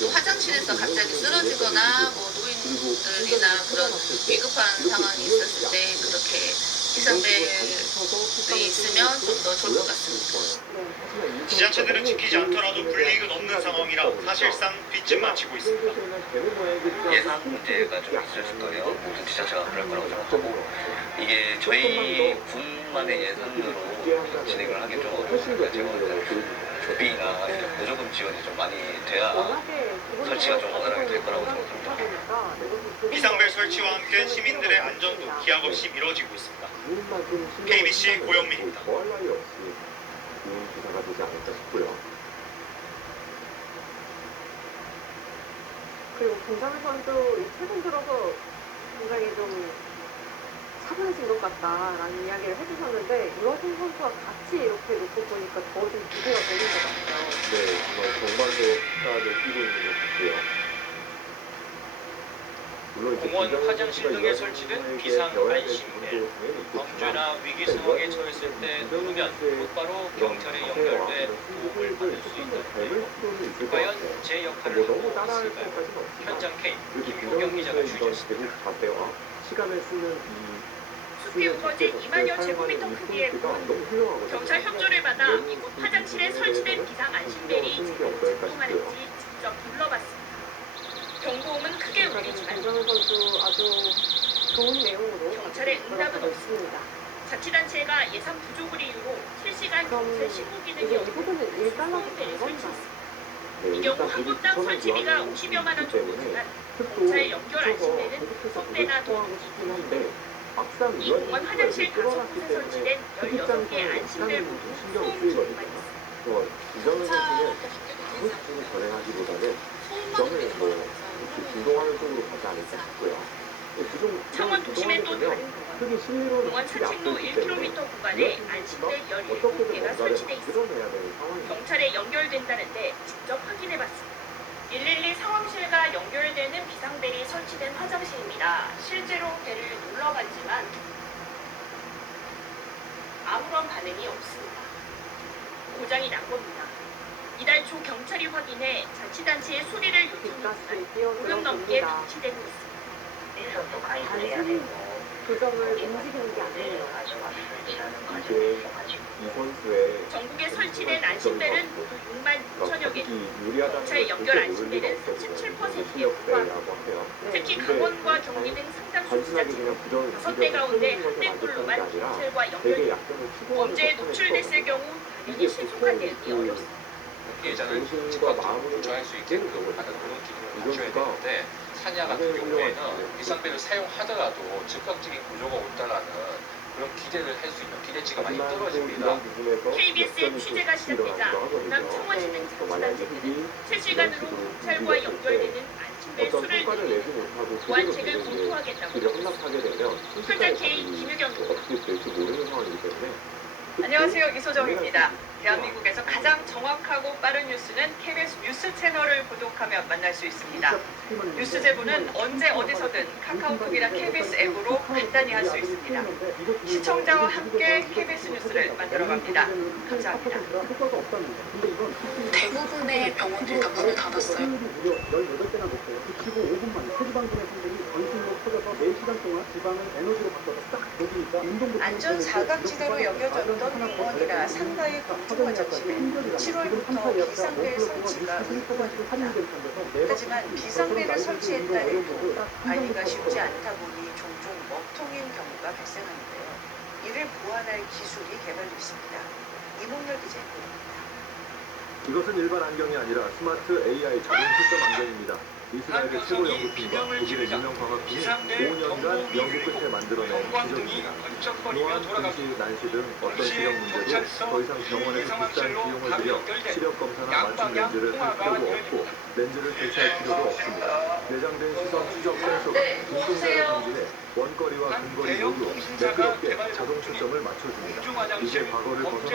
또 화장실에서 갑자기 쓰러지거나 뭐 노인들이나 그런 위급한 상황이 있었을 때 그렇게 비상벨이 있으면 좀 더 좋을 것 같습니다. 지자체들은 지키지 않더라도 불이익은 없는 상황이라 사실상 뒷짐맞히고 있습니다. 예산 문제가 좀 있을 거예요. 모든 지자체가 그럴 거라고 생각하고 이게 저희 군만의 예산으로 진행을 하기 좀 어렵습니다. 제가 볼 때는 교비나 보조금 지원이 좀 많이 돼야 설치가 좀 원활하게 될 거라고 생각합니다. 비상벨 설치와 함께 시민들의 안전도 기약 없이 미뤄지고 있습니다. KBC 고영민입니다. 좋은 기사가 되지 않을까 싶고요. 그리고 김상현 선수 최근 들어서 굉장히 좀 차분해진 것 같다라는 이야기를 해주셨는데 유아준 선수와 같이 이렇게 놓고 보니까 더 좀 기대가 되는 것 같아요. 네, 정말 정반대 스타를 띄고 있는 것 같고요. 물론 이제 공원 김정은 화장실 선수가 등에 유아준 설치된 선수에게 비상 배워야 될 안심벨. 부분도 당연히 있겠지만 범죄나 위기 상황에 처했을 때 누르면 곧바로 경찰에 연결돼 도움을 받을 수 있다는데요. 과연 제 역할을 너무 하고 따라할 있을까요? 것까지는 없지만 현장 K 그래도 김효경 김정은 기자가 선수의 이런 취재했습니다. 대국 자세와 시간을 쓰는 이 숲이 우거진 2만여 제곱미터 크기의 군 너무 훌륭하거든요. 경찰 협조를 받아 이곳 화장실에 설치된 비상 안심벨이 제대로 작동하는지 직접 눌러봤습니다. 경고음은 크게 울리지만 김정은 선수 아주 좋은 내용으로 경찰의 응답은 들어가고 없습니다. 자치단체가 예산 부족을 이유로 실시간 그럼 경찰 신고 기능이 이제 이 없고 부분은 1달러부터 소음벨을 2번만 설치했습니다. 이 경우 한 곳당 설치비가 50여만 원 정도지만 경찰 연결 안심벨은 6배나 더 한데 막상 이 공원 화장실 5곳에 설치된 16개의 안심벨 모두 소음 기능만 있습니다. 김정은 선수는 그 부분을 전행하기보다는 점을 뭐 이렇게 진동하는 쪽으로 가지 않을까 싶고요. 창원 도심의 또 다른 공원, 공원 산책로 1km 구간에 안심벨 17개가 설치돼 있습니다. 경찰에 연결된다는데 직접 확인해봤습니다. 112 상황실과 연결되는 비상벨이 설치된 화장실입니다. 실제로 벨을 눌러봤지만 아무런 반응이 없습니다. 고장이 난 겁니다. 이달 초 경찰이 확인해 자치단체에 수리를 요청했지만 5년 넘게 방치되고 있습니다. 단순히 조정을 움직이는 게 아니에요. 이 선수의 전국에 설치된 안심벨은 모두 6만 2천여 개. 경찰 연결 안심벨은 37%에 불과합니다. 특히 강원과 경기 등 상당수 지자체는 5대 가운데 한 대꼴로만 경찰과 연결됩니다. 범죄에 노출됐을 경우 당연히 실속화되기 어렵습니다. 피해자를 즉각적으로 조정할 수 있게끔 하는 그런 기능을 갖춰야 되는데 산야 같은 경우에는 비상벨을 사용하더라도 즉각적인 구조가 온다라는 그런 기대를 할 수 있는 기대치가 많이 떨어집니다. KBS의 취재가 시작되자 경남 창원시 등 자치단체들은 실시간으로 경찰과 연결되는 안심벨 수를 늘리고 보완책을 검토하겠다고 했습니다. 현장 K 김유경입니다. 안녕하세요. 이소정입니다. 대한민국에서 가장 정확하고 빠른 뉴스는 KBS 뉴스 채널을 구독하면 만날 수 있습니다. 뉴스 제보는 언제 어디서든 카카오톡이나 KBS 앱으로 간단히 할 수 있습니다. 시청자와 함께 KBS 뉴스를 만들어갑니다. 감사합니다. 대부분의 병원들이 문을 닫았어요. 안전 사각지대로 여겨졌던 공원이라 상가의 공중 화장실에 7월부터 비상벨 설치가 의무화됩니다. 하지만 비상벨을 설치했다 해도 관리가 쉽지 않다 보니 종종 먹통인 경우가 발생하는데요. 이를 보완할 기술이 개발됐습니다. 이몽열 기자의 보도입니다. 이것은 일반 안경이 아니라 스마트 AI 자동 측정 안경입니다. 이스라엘의 최고 연구팀과 독일의 유명 과학팀이 5년간 연구 끝에 만들어낸 기적입니다. 노안, 근시, 난시 등 어떤 시력 문제도 더 이상 병원에서 비싼 비용을 들여 시력 검사나 맞춤 렌즈를 살 필요도 없고 렌즈를 교체할 필요도 없습니다. 내장된 시선 추적 센서가 눈동자를 감지해 원거리와 근거리 모두 매끄럽게 자동 초점을 맞춰줍니다. 이제 과거를 벗어나서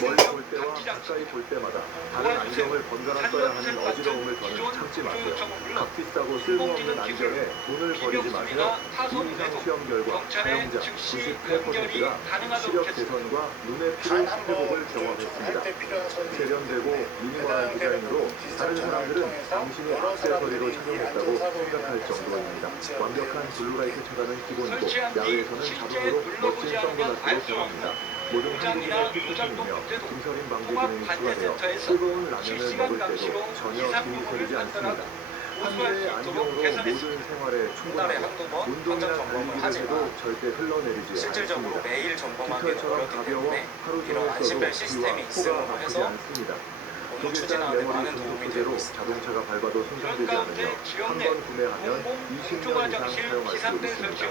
멀리 볼 때와 가까이 볼 때마다 다른 안경을 번갈아 써야 하는 어지러움을 더는 참지 마세요. 값 비싸고 쓸모없는 안경에 돈을 버리지 마세요. 이상 시험 결과 사용자 98%가 시력 개선과 눈의 피로 회복을 경험했습니다. 세련되고 미니멀한 디자인으로 다른 사람들은 당신이 액세서리로 착용했다고 생각할 정도입니다. 완벽한 블루라이트 차단은 기본이고 야외에서는 자동으로 멋진 선글라스로 변합니다. 모든 한국인의 필수품이며 김서림 방지 기능이 추가되어 뜨거운 라면을 먹을 때도 전혀 김이 새리지 않습니다. 한 개의 안경으로 모든 생활에 충분하고 운동이나 달리기를 해도 절대 흘러내리지 않습니다. 깃털처럼 가벼워 하루 종일 써도 귀와 코가 아프지 않습니다. 독일산 메모리 금속 소재로 자동차가 밟아도 손상되지 않으며 한 번 구매하면 20년 이상 사용할 수 있습니다.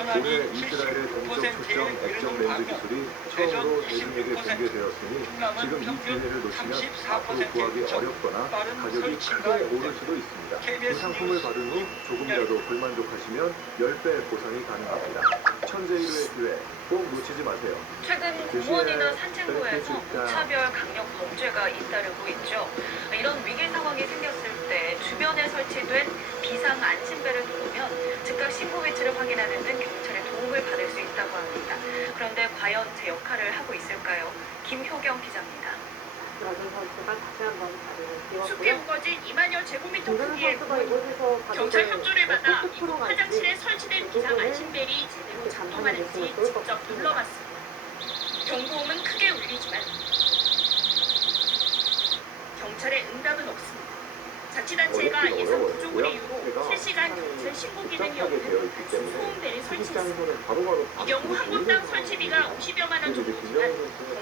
올해 이스라엘의 동적 초점 액정 렌즈 기술이 처음으로 대중에게 공개되었으니 지금 이 기회를 놓치면 앞으로 구하기 어렵거나 가격이 크게 오를 수도 있습니다. 이 상품을 받은 후 조금이라도 불만족하시면 10배 보상이 가능합니다. 천재일우의 기회 꼭 놓치지 마세요. 최근 공원이나 산책로에서 무차별 강력 범죄가 잇따르고 있죠. 이런 위기 상황이 생겼을 때 주변에 설치된 비상 안심벨을 누르면 즉각 신고 위치를 확인하는 등 경찰의 도움을 받을 수 있다고 합니다. 그런데 과연 제 역할을 하고 있을까요? 김효경 기자입니다. 숲이 우거진 2만여 제곱미터 크기의 경찰 협조를 받아 이곳 화장실에 설치된 비상 안심벨이 제대로 작동하는지 직접 눌러봤습니다. 경보음은 크게 울리지만 경찰의 응답은 없습니다. 자치단체가 예산 부족을 이유로 실시간 경찰 신고 기능이 없는 단순 소음벨을 설치했습니다. 이 경우 한 곳당 설치비가 50여만 원 정도지만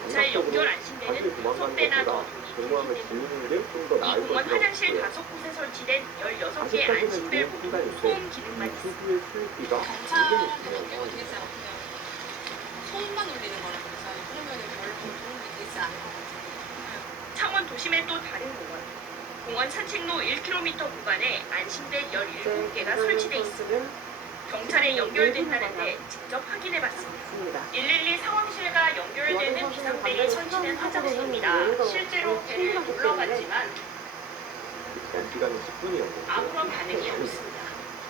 경찰 연결 안심벨은 손배나 더 이 공원 화장실 5곳에 설치된 16개의 안심벨 모두 소음 기능만 있습니다. 소음만 울리는 거라면서요. 그러면 별로 도움이 되지 않을 것 같아요. 창원 도심의 또 다른 공원 산책로 1km 구간에 안심벨 17개가 설치돼 있습니다. 경찰에 연결된다는데 직접 확인해봤습니다. 112 상황실과 연결되는 비상벨이 설치된 화장실입니다. 실제로 벨을 눌러봤지만 제한 시간은 10분이었는데 아무런 반응이 없습니다.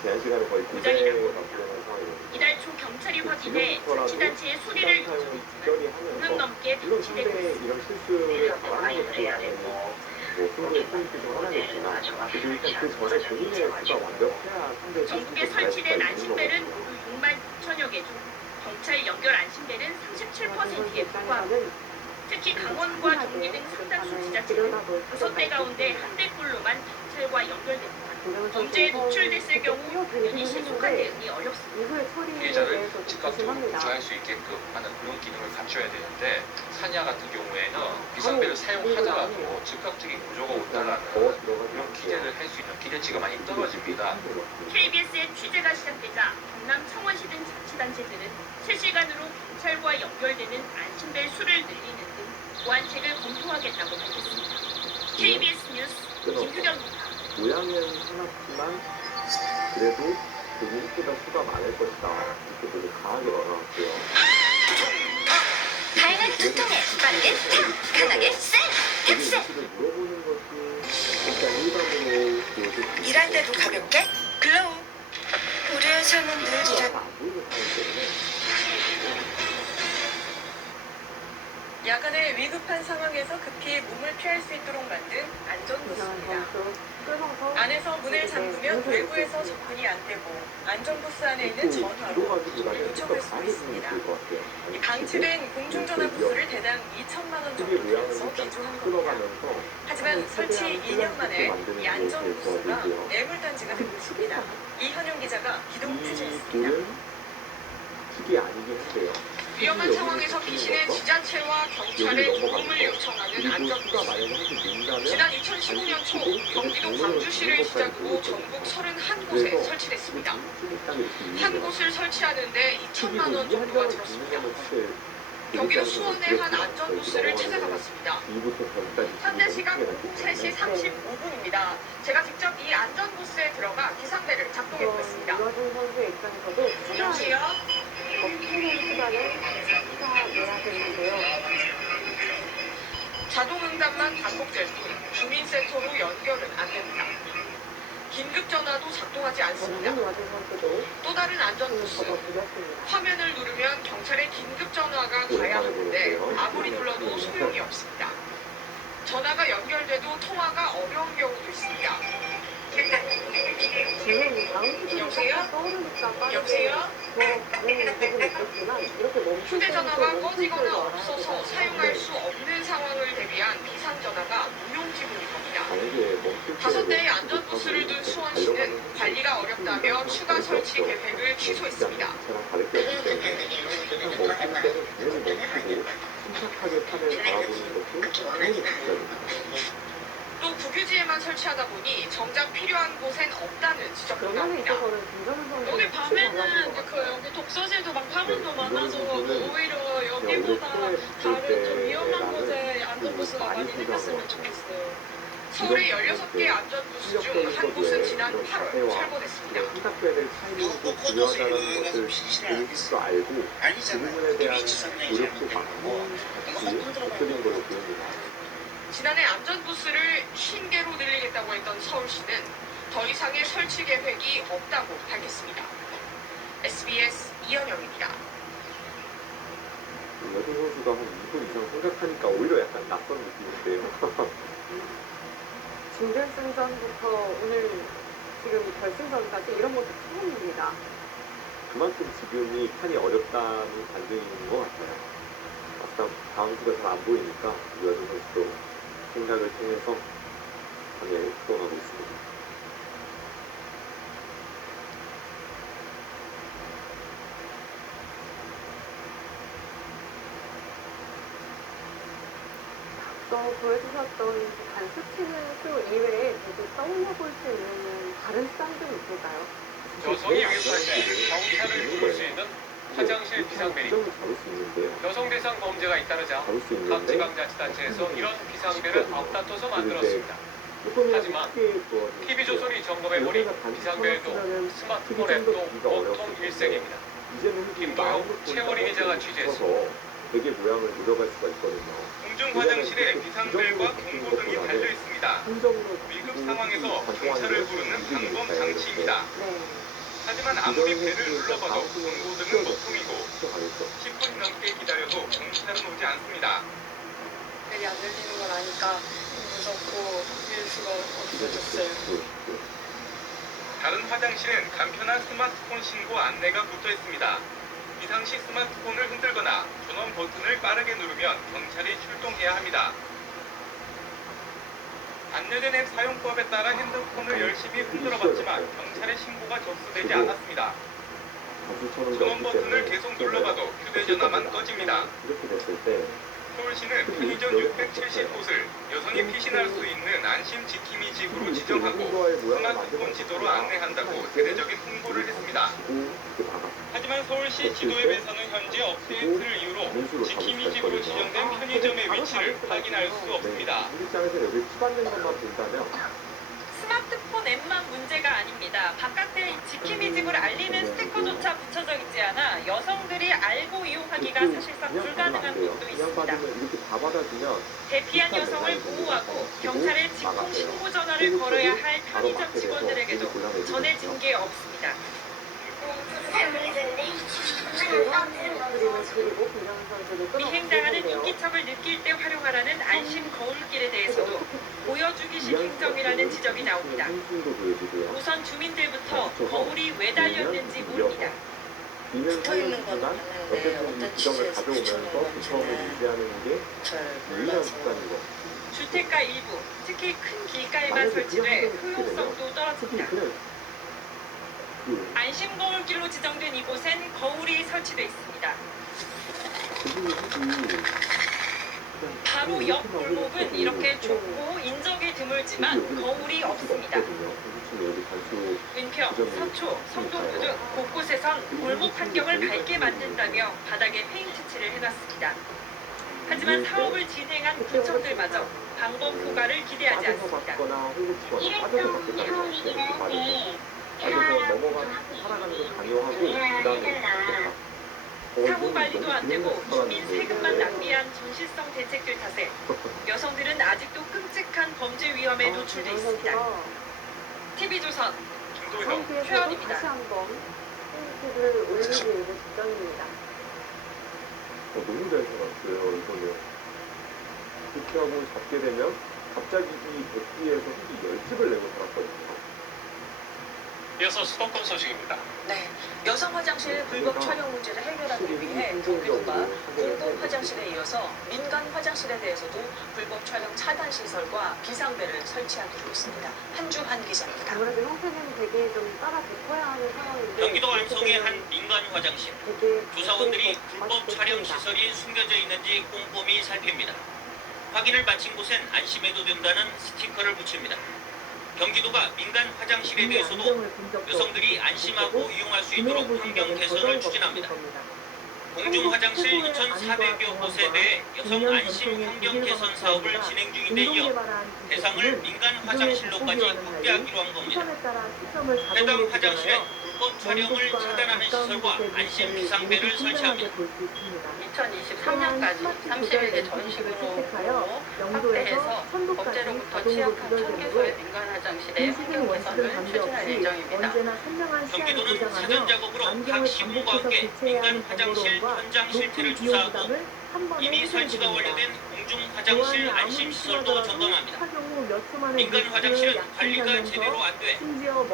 제한 시간을 거의 고장이라고 2배가 합니다. 되는 상황이거든요. 이달 초 경찰이 확인해 자치단체의 수리를 요청했지만 5년 넘게 물론 방치되고 상대의 있습니다. 이런 실수를 당하는 것도 당연히 승부의 포인트 중 하나겠지만 그래도 일단 그 전에 본인의 수가 완벽해야 상대의 전국에 설치된 안심벨은 모두 6만 9천여 개 중 경찰 연결 안심벨은 37%에 불과합니다. 특히 강원과 경기 등 상당수 지자체는 6대 가운데 1대꼴로만 경찰과 연결됩니다. 범죄에 노출됐을 경우 당연히 신속한 대응이 어렵습니다. 피해자를 즉각적으로 구조할 수 있게끔 하는 그런 기능을 갖춰야 되는데 산야 같은 경우에는 비상벨을 사용하더라도 즉각적인 구조가 온다라는 그런 기대를 할 수 있는 기대치가 많이 떨어집니다. KBS의 취재가 시작되자 경남 창원시 등 자치단체들은 실시간으로 경찰과 연결되는 안심벨 수를 늘리는 등 보완책을 검토하겠다고 밝혔습니다. KBS 뉴스 김규경입니다. 모양은 하나지만 그래도 조금보다 수가 많을 것이다. 이렇게 되게 강하게 말해놨고요. 다양한 소통에 빠르게 탁! 강하게 쌩! 탁! 물어보는 것이 일단 일반으로 일할 때도 가볍게 글로우. 우리 회사는 늘 일할 안 보이는 상황이기 때문에 야간에 위급한 상황에서 급히 몸을 피할 수 있도록 만든 안전부스입니다. 안에서 문을 잠그면 외부에서 접근이 안 되고 안전부스 안에 있는 전화로 문을 요청할 수 있습니다. 이 방치된 공중전화 부스를 대당 2천만 원 정도 들여서 개조한 겁니다. 하지만 설치 2년 만에 이 안전부스가 애물단지가 되고 있습니다. 이현용 기자가 기동 취재했습니다. 킥이 아니긴 한데요. 위험한 상황에서 비신의 지자체와 경찰에 도움을 요청하는 안전부스. 지난 2015년 초 경기도 광주시를 시작으로 전국 31곳에 설치됐습니다. 한 곳을 설치하는데 2천만 원 정도가 들었습니다. 경기도 수원의 한 안전부스를 찾아가 봤습니다. 현재 시각 오후 3시 35분입니다. 제가 직접 이 안전부스에 들어가 비상벨을 작동해 보겠습니다. 유아준 선수의 입장에서도 여보세요? 없는 시간에 내야 되는데요. 자동응답만 반복될 뿐 주민센터로 연결은 안 됩니다. 긴급전화도 작동하지 않습니다. 또 다른 안전부스. 화면을 누르면 경찰에 긴급전화가 가야 하는데 아무리 눌러도 소용이 없습니다. 전화가 연결돼도 통화가 어려운 경우도 있습니다. 여보세요? 여보세요? 휴대전화가 꺼지거나 없어서 사용할 수 없는 상황을 대비한 비상전화가 무용지물인 겁니다. 5대의 안전부스를 둔 수원시는 관리가 어렵다며 추가 설치 계획을 취소했습니다. 침착하게 판을 바라보는 것도 당연히 필요합니다. 또 국유지에만 설치하다 보니 정작 필요한 곳엔 없다는 지적도 그런 면에 나옵니다. 있어서는 김정은 선수 여기 밤에는 여기 독서실도 막 사람도 많아서 오히려 여기보다 다른 좀 위험한 곳에 안전부스가 많이 생겼으면 좋겠어요. 서울의 16개 안전부스 중 한 곳은 지난 8월 철거됐습니다. 한답변의 타이밍도 중요하다는 것을 본인도 알고 그 부분에 대한 노력도 많고 같이 곁들인 걸로 보입니다. 지난해 안전부스를 50개로 늘리겠다고 했던 서울시는 더 이상의 설치 계획이 없다고 밝혔습니다. SBS 이현영입니다. 여성 선수가 한 2분 이상 생각하니까 오히려 약간 낯선 느낌인데요. 준결승전부터 오늘 지금 결승전까지 이런 것도 처음입니다. 그만큼 지금이 판이 어렵다는 반증인 것 같아요. 막상 다음 수가 잘 안 보이니까 여성 선수도 생각을 통해서 판을 풀어가고 있습니다. 앞서 보여주셨던 단수 치는 수 이외에 모두 떠올려볼 수 있는 다른 수단들이 있을까요? 여성이 위급할 때 경찰을 부를 수 있는 화장실 비상벨입니다. 여성 대상 범죄가 잇따르자 각 지방자치단체에서 이런 비상벨을 앞다퉈서 만들었습니다. 하지만 TV조선이 점검해보니 비상벨도 스마트폰 앱도 보통 일색입니다. 김도영, 최원희 기자가 취재했습니다. 베개 모양을 늘어갈 수가 있거든요. 공중 화장실에 비상벨과 경고 등이 달려 있습니다. 위급 상황에서 경찰을 부르는 방범 장치입니다. 하지만 아무리 배를 눌러봐도 경고등은 목통이고 10분 넘게 기다려도 경찰은 오지 않습니다. 벨이 안 들리는 걸 아니까 무섭고 일 수가 없어졌어요. 다른 화장실엔 간편한 스마트폰 신고 안내가 붙어 있습니다. 비상시 스마트폰을 흔들거나 전원 버튼을 빠르게 누르면 경찰이 출동해야 합니다. 안내된 앱 사용법에 따라 핸드폰을 열심히 흔들어봤지만 경찰의 신고가 접수되지 않았습니다. 전원 버튼을 계속 눌러봐도 휴대전화만 꺼집니다. 이렇게 됐을 때 서울시는 편의점 670곳을 여성이 피신할 수 있는 안심 지킴이 집으로 지정하고 스마트폰 지도로 안내한다고 대대적인 홍보를 했습니다. 하지만 서울시 지도앱에서는 현재 업데이트를 이유로 지킴이 집으로 지정된 편의점의 위치를 확인할 수 없습니다. 입장에서 여기 치반된 것만 본다면 스마트폰 앱만 문제가 아닙니다. 바깥에 지킴이 집을 알리는 스티커조차 붙여져 있지 않아 여성들이 알고 이용하기가 사실상 불가능한 곳도 있습니다. 이렇게 다 받아주면 대피한 여성을 보호하고 경찰에 직통 신고 전화를 걸어야 할 편의점 직원들에게도 전해진 게 없습니다. 미행당하는 인기척을 느낄 때 활용하라는 안심 거울길에 대해서도 보여주기식 행정이라는 지적이 나옵니다. 우선 주민들부터 거울이 왜 달렸는지 모릅니다. 붙어있는 거는 어쨌든 지정을 가져오면서 부처음을 유지하는 게 유일한 습관인 거. 주택가 일부, 특히 큰 길가에만 설치돼 효용성도 떨어집니다. 안심 거울길로 지정된 이곳엔 거울이 설치돼 있습니다. 바로 옆 골목은 이렇게 좁고 인적이 드물지만 거울이 없습니다. 은평, 서초, 성동구 등 곳곳에선 골목 환경을 밝게 만든다며 바닥에 페인트 칠을 해놨습니다. 하지만 사업을 진행한 구청들마저 방법 효과를 기대하지 않습니다. 사후 관리도 안 되고 주민 세금만 낭비한 진실성 대책들 탓에 여성들은 아직도 끔찍한 범죄 위험에 노출돼 있습니다. TV조선 최원입니다. 다시 한번 팬티를 올리기 직전입니다. 너무 잘 살았어요, 이거는. 그렇게 하고 잡게 되면 갑자기 이 백기에서 흙이 10집을 내고 살았거든요. 이어서 수도권 소식입니다. 네, 여성 화장실 불법 촬영 문제를 해결하기 위해 경기도가 공공 화장실에 이어서 민간 화장실에 대해서도 불법 촬영 차단 시설과 비상벨을 설치하기로 했습니다. 한주환 기자입니다. 아무래도 형태는 되게 좀 따라 붙어야 하는 상황인데 경기도 안성의 한 민간 화장실. 조사원들이 불법 촬영 시설이 숨겨져 있는지 꼼꼼히 살핍니다. 확인을 마친 곳엔 안심해도 된다는 스티커를 붙입니다. 경기도가 민간 화장실에 대해서도 여성들이 안심하고 이용할 수 있도록 환경 개선을 추진합니다. 공중 화장실 2,400여 곳에 대해 여성 안심 환경 개선 사업을 진행 중인데 이어 대상을 민간 화장실로까지 확대하기로 한 겁니다. 해당 화장실에 불법 촬영을 차단하는 시설과 안심 비상벨을 설치합니다. 2023년까지 31개 전시구로 확대해서 법제로부터 취약한 1000개소의 민간 화장실의 환경 개선을 추진할 예정입니다. 경기도는 사전 작업으로 각 시군과 함께 민간 화장실 현장 실태를 조사하고 이미 설치가 완료된 공중 화장실 안심 시설도 점검합니다. 민간 화장실은 관리가 제대로 안 돼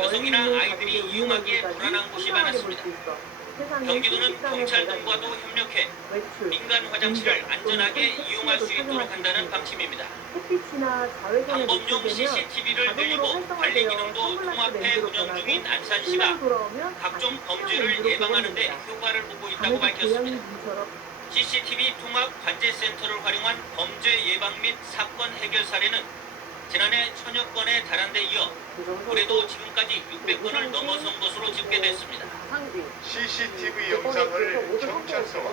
여성이나 아이들이 이용하기에 불안한 곳이 많았습니다. 경기도는 경찰 등과도 협력해 민간 화장실을 안전하게 이용할 수 있도록 한다는 방침입니다. 방범용 CCTV를 늘리고 관리 기능도 통합해 운영 중인 안산시가 각종 범죄를 예방하는 데 효과를 보고 있다고 밝혔습니다. CCTV 통합 관제센터를 활용한 범죄 예방 및 사건 해결 사례는 지난해 1000여 건에 달한 데 이어 올해도 지금까지 600건을 넘어선 것으로 집계됐습니다. CCTV 영상을 경찰서와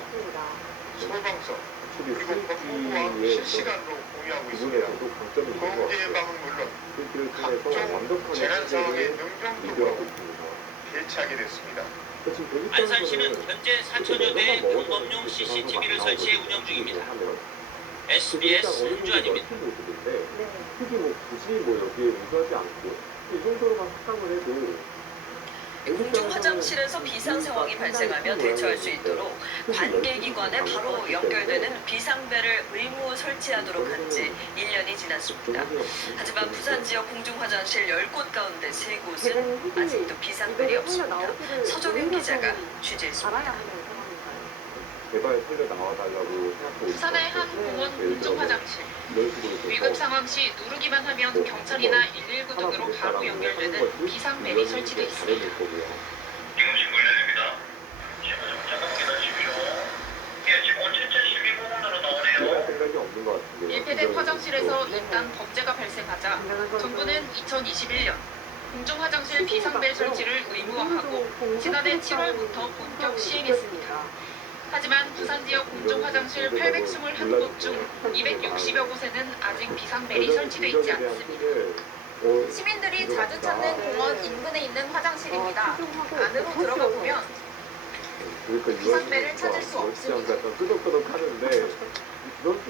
소방서 그리고 법무부와 실시간으로 공유하고 있습니다. 범죄 예방은 물론 각종 재난 상황의 명령도구로 개최하게 됐습니다. 안산시는 현재 4천여 대의 방범용 CCTV를 설치해 운영 중입니다. SBS 윤주환입니다. 굳이 여기에 의존하지 않고 이 정도로만 확장을 해도 공중 화장실에서 비상 상황이 발생하면 대처할 수 있도록 관계기관에 바로 연결되는 비상벨을 의무 설치하도록 한 지 1년이 지났습니다. 하지만 부산 지역 공중 화장실 10곳 가운데 3곳은 아직도 비상벨이 없습니다. 서정윤 기자가 취재했습니다. 제발 살려 나와달라고 생각하고 부산의 한 공원 공중 화장실. 위급 상황 시 누르기만 하면 경찰이나 119 등으로 바로 연결되는 비상벨이 설치돼 있습니다. 지금 신고 해드립니다. 잠깐 기다리십시오. 예, 지금 7712부문으로 나오네요. 밀폐된 화장실에서 일단 범죄가 발생하자 정부는 2021년 공중 화장실 비상벨 설치를 의무화하고 지난해 7월부터 본격 시행했습니다. 하지만 부산 지역 공중 화장실 821곳 중 260여 곳에는 아직 비상벨이 설치돼 있지 않습니다. 시민들이 자주 찾는 공원 인근에 있는 화장실입니다. 안으로 들어가 보면 비상벨을 찾을 수 없습니다.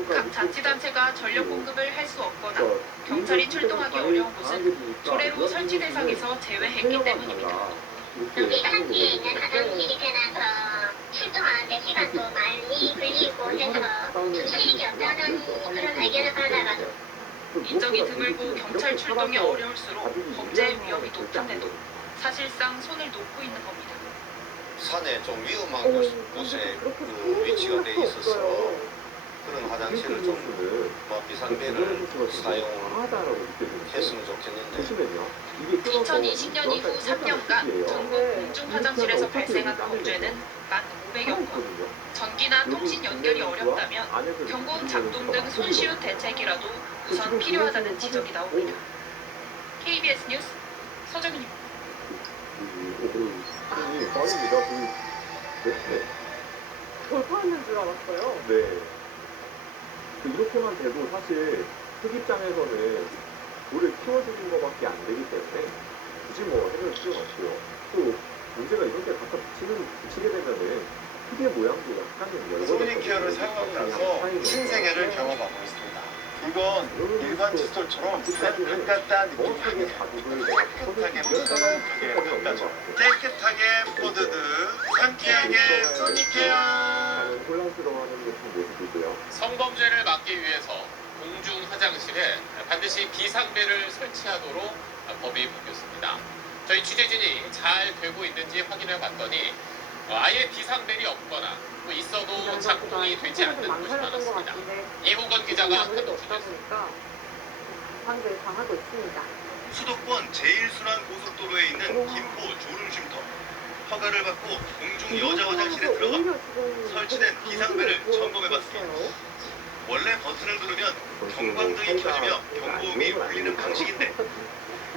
각 자치단체가 전력 공급을 할 수 없거나 경찰이 출동하기 어려운 곳은 조례로 설치 대상에서 제외했기 때문입니다. 여기가 한지에 있는 화장실이 되나서 출동하는데 시간도 많이 걸리고 해서 수익이 없다는 그런 의견을 받아가지고 인적이 드물고 경찰 출동이 어려울수록 범죄 위험이 높은데도 사실상 손을 놓고 있는 겁니다. 산에 좀 위험한 곳에 그 위치가 돼 있어서 그런 화장실을 좀 비상벨을 사용했으면 좋겠는데 2020년 이후 3년간 전국 공중 화장실에서 발생한 범죄는 1,500여 건. 전기나 통신 연결이 어렵다면 경고 작동 등 손쉬운 대책이라도 우선 필요하다는 지적이 나옵니다. KBS 뉴스 서정희입니다. 돌파했는 줄 알았어요. 네. 이렇게만 돼도 사실 흑 입장에서는 돌을 키워주는 것밖에 안 되기 때문에 굳이 뭐 해볼 필요가 없고요. 또 문제가 이런 데 갖다 붙이게 되면은 흑의 모양도 약간은 소니케어를 사용하고 나서 신생애를 경험하고 있습니다. 이건 일반 칫솔처럼 바깥다 느낌이 깨끗하게 뽀드득하게 바꿔줘. 깨끗하게 뽀드득 상쾌하게 소니케어. 혼란스러워하는 모습이고요. 성범죄를 막기 위해서 공중 화장실에 반드시 비상벨을 설치하도록 법이 바뀌었습니다. 저희 취재진이 잘 되고 있는지 확인해 봤더니 아예 비상벨이 없거나 또 있어도 작동이 되지 않는 곳이 많았습니다. 이호건 기자가 한동 취재했습니다. 당하고 있습니다. 수도권 제1순환고속도로에 있는 김포 졸음쉼터. 허가를 받고 공중 여자 화장실에 들어가 설치된 비상벨을 점검해봤습니다. 원래 버튼을 누르면 경광등이 켜지며 경고음이 울리는 방식인데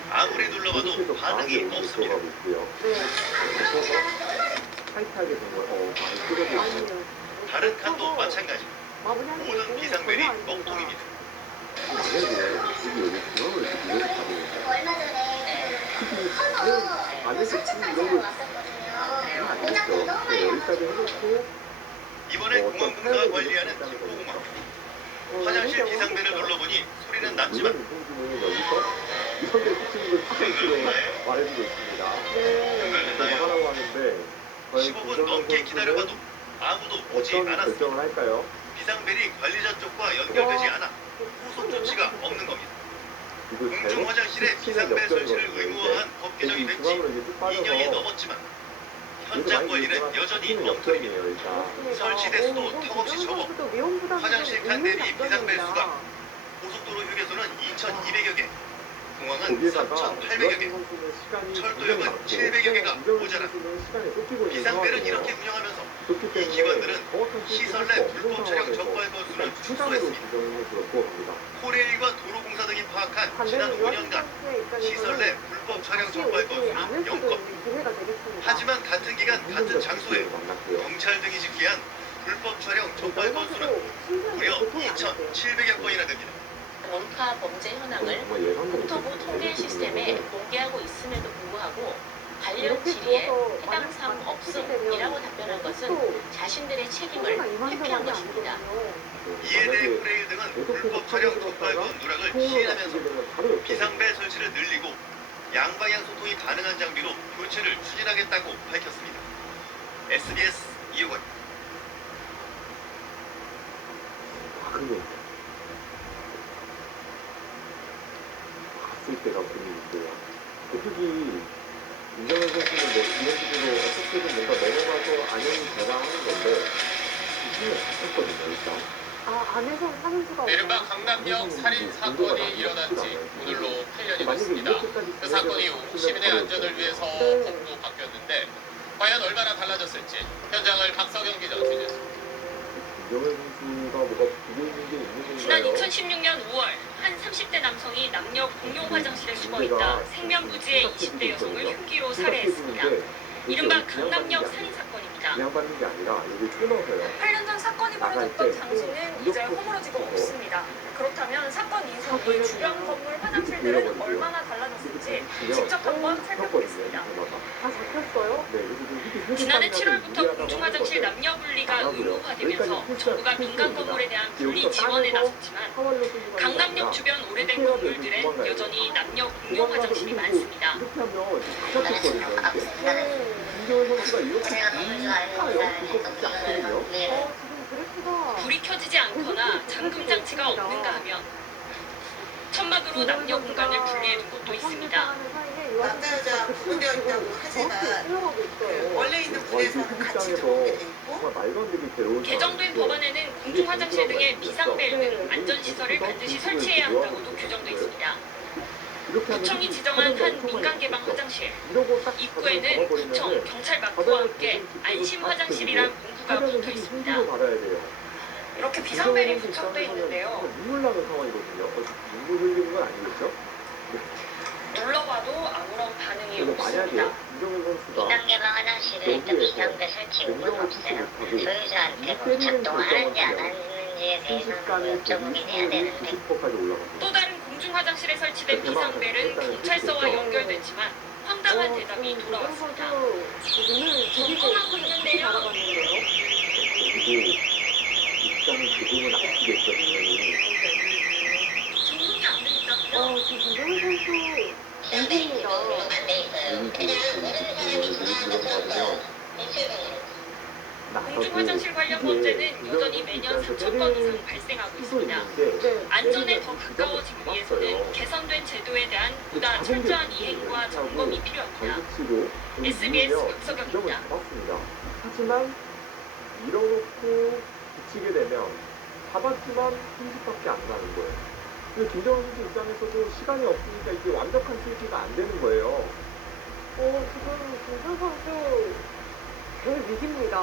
아무리 눌러봐도 반응이 없습니다. 타이트하게 된 걸, 많이 뜯어보고. 다른 칸도 마찬가지. 모든 비상벨이 먹통입니다. 만약에 여기 중앙을 이렇게 밀어서 가보니까 얼마 전에 그 안에서 친 이런 걸 아니겠죠. 네, 여기까지 해놓고 이번에 공항공사가 관리하는 김포공항. 화장실 비상벨을 눌러보니 소리는 났지만 인공지능은 여기서 이선배 붙이는 걸 수정치로 말해주고 있습니다. 제가 하라고 하는데 15분 넘게 기다려봐도 아무도 오지 어떤 않았습니다. 결정을 할까요? 비상벨이 관리자 쪽과 연결되지 않아 후속 조치가 없는 겁니다. 공중 화장실에 비상벨 설치를 의무화한 법 개정이 된 지 2년이 넘었지만 현장 관리는 여전히 엉터리입니다. 설치대수도 턱없이 적어 화장실 칸 대비 비상벨 수가 고속도로 휴게소는 2,200여 개, 공항은 3,800여 개, 철도역은 700여 개가 모자랍니다. 비상벨은 이렇게 운영하면서 이 기관들은 시설 내 불법 촬영 적발 건수를 축소했습니다. 코레일과 도로공사 등이 파악한 지난 5년간 시설 내 불법 촬영 적발 건수는 0건. 하지만 같은 기간 같은 장소에 경찰 등이 집계한 불법 촬영 적발 건수는 무려 2,700여 건이나 됩니다. 원가 범죄 현황을 국토부 통계 시스템에 공개하고 있음에도 불구하고 관련 질의에 해당 사항 없음이라고 답변한 것은 자신들의 책임을 회피한 것입니다. 이에 대해 코레일 등은 불법 촬영 적발권 누락을 시인하면서 비상벨 설치를 늘리고 양방향 소통이 가능한 장비로 교체를 추진하겠다고 밝혔습니다. SBS 이용원. 갔을 때가 고민인데요. 특히 이정현 선수는 뭐 이런 식으로 어떻게든 뭔가 넘어가서 안영이 대강하는 건데 이게 없었거든요 일단. 안에서 사는 수가 없어요. 이른바 강남역 살인 사건이 일어난 지 오늘로 8년이 됐습니다. 그 사건 이후 시민의 안전을 위해서 법도 바뀌었는데 과연 얼마나 달라졌을지 현장을 박석영 기자가 취재했습니다. 이정현 선수가 뭐가 두고 있는 게 있는 지난 건가요? 2016년 5월 한 30대 남성이 남녀 공용 화장실에 숨어있다 생명부지의 20대 여성을 흉기로 살해했습니다. 이른바 강남역 살인 사건입니다. 그냥 받는 게 아니라 여기 끊어서요. 8년 전 사건이 벌어졌던 장소는 이제 허물어지고 없습니다. 그렇다면 사건 이후 이 주변 건물 화장실들은 얼마나 달라졌을지 직접 한번 살펴보겠습니다. 다 잡혔어요? 지난해 7월부터 공중화장실 남녀 분리가 의무화되면서 정부가 민간 건물에 대한 분리 지원에 나섰지만 강남역 주변 오래된 건물들엔 여전히 남녀 공용 화장실이 많습니다. 이렇게 하면 잡혔거든요. 김정은 선수가 이렇게 밀까요? 그것밖에 않거든요. 불이 켜지지 않거나 잠금 장치가 없는가 하면 천막으로 남녀 공간을 분리해둔 곳도 있습니다. 남자 여자 구분되어 있다고 하지만 그 원래 있는 분에서는 같이 들어오게 돼 있고 개정된 법안에는 공중 화장실 등의 비상벨 등 안전시설을 반드시 설치해야 한다고도 규정돼 있습니다. 구청이 지정한 한 민간 개방 화장실 입구에는 구청, 경찰 마크와 함께 안심 화장실이란 문구가 붙어 있습니다. 이렇게 비상벨이 부착돼 있는데요. 눈물 나는 상황이거든요. 눈물 흘리는 건 아니겠죠? 눌러봐도 아무런 반응이 만약에 없습니다. 이정현 선수가 비상 개방 화장실에 있던 비상벨 설치 의무는 없어요. 소유자한테 뭐 작동하는지 안 하는지에 대해서는 여쭤보긴 해야 되는데 또 다른 공중 화장실에 설치된 비상벨은 경찰서와 연결됐지만 황당한 대답이 돌아왔습니다. 점검하고 있는데요. 입장이 조금은 아시겠죠, 당연히. 적응이 안 되니까요. 김정은 선수 엔딩이다. 공중 화장실 관련 범죄는 여전히 매년 3,000건 이상 발생하고 있습니다. 안전에 더 가까워지기 위해서는 개선된 제도에 대한 보다 철저한 이행과 점검이 필요합니다. SBS 박석영입니다. 하지만 밀어놓고 붙이게 되면 잡았지만 30밖에 안 나는 거예요. 근데 김정은 선수 입장에서도 시간이 없으니까 이게 완벽한 스위치가 안 되는 거예요. 지금 김정 선수 제일 위기입니다.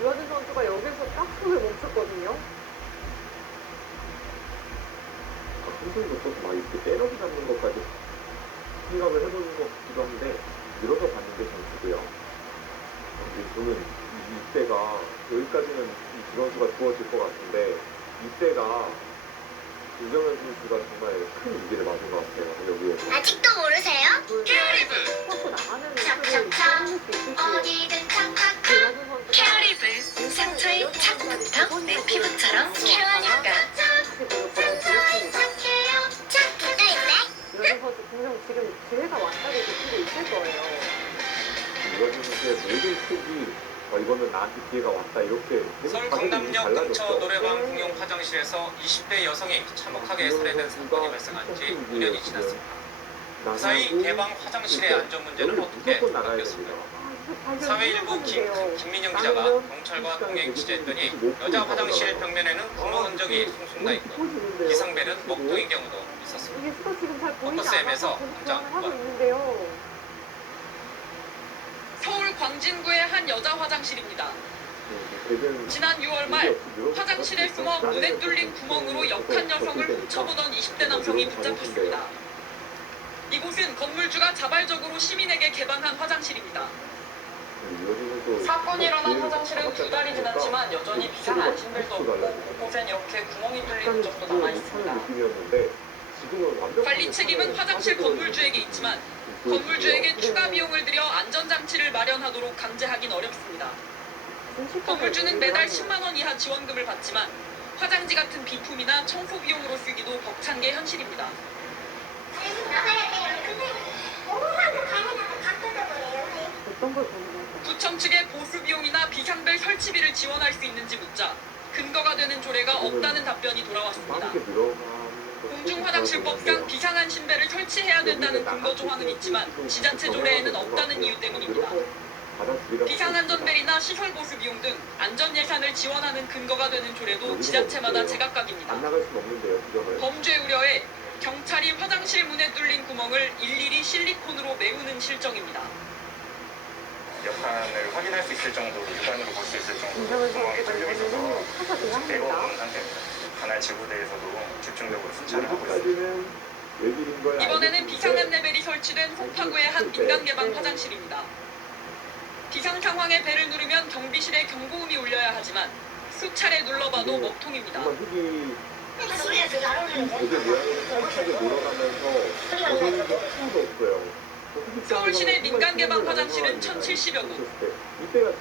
유아진 선수가 여기서 딱 손을 멈췄거든요. 놓고서 막 이렇게 때려서 잡는 것까지 생각을 해보는 것 같기도 한데 늘어서 봤는데 전투도요. 근데 저는 이때가 여기까지는 이 선수가 주어질 것 같은데 이때가 김정현 선수가 정말 큰 위기를 맞은 것 같아요. 여기에 아직도 모르세요? 스포츠 나가는 척척척 어디든 척척척 케어리블 상처의 착부터 내 피부처럼 케어하니까. 착해요 착해도 있네 이런 선수 분명 지금 기회가 왔다고 느끼고 있을 거예요. 유아진 선수의 모든 촉이 이거는 나한테 기회가 왔다 이렇게 서울 강남역 근처 노래방 공용 화장실에서 20대 여성이 참혹하게 살해된 사건이 발생한 지 2년이 지났습니다. 그 사이 개방 화장실의 안전 문제는 어떻게 바뀌었습니까? 사회 일부 김민영 기자가 경찰과 동행 취재했더니 여자 화장실 벽면에는 구멍 흔적이 숭숭 나 있고 비상벨은 목도인 경우도 있었습니다. 이게 스포 지금 잘 보이지 포커스M에서 않아서 당장 하고 있는데요. 서울 광진구의 한 여자 화장실입니다. 지난 6월 말 화장실에 숨어 문에 뚫린 구멍으로 역한 여성을 훔쳐보던 20대 남성이 붙잡혔습니다. 이곳은 건물주가 자발적으로 시민에게 개방한 화장실입니다. 사건이 일어난 화장실은 2달이 지났지만 여전히 비상 안심벨도 없고 곳곳엔 이렇게 구멍이 뚫린 흔적도 남아 있습니다. 관리 책임은 화장실 건물주에게 있지만 건물주에게 추가 비용을 들여 안전장치를 마련하도록 강제하긴 어렵습니다. 건물주는 매달 10만 원 이하 지원금을 받지만 화장지 같은 비품이나 청소 비용으로 쓰기도 벅찬 게 현실입니다. 구청 측에 보수 비용이나 비상벨 설치비를 지원할 수 있는지 묻자 근거가 되는 조례가 없다는 답변이 돌아왔습니다. 공중화장실법상 비상안심벨을 설치해야 된다는 근거 조항은 있지만 지자체 조례에는 없다는 이유 때문입니다. 비상안전벨이나 시설 보수 비용 등 안전 예산을 지원하는 근거가 되는 조례도 지자체마다 제각각입니다. 범죄 우려에 경찰이 화장실 문에 뚫린 구멍을 일일이 실리콘으로 메우는 실정입니다. 역할을 확인할 수 있을 정도로 육안으로 볼 수 있을 정도로 구멍이 뚫려 있어서 매거운 상태입니다. 관할 지구대에서도 집중적으로 순찰을 하고 있습니다. 이번에는 비상안 레벨이 설치된 송파구의 한 민간 개방 화장실입니다. 비상 상황에 벨을 누르면 경비실에 경고음이 울려야 하지만 수차례 눌러봐도 먹통입니다. 서울 시내 민간 개방 화장실은 1,070여 곳.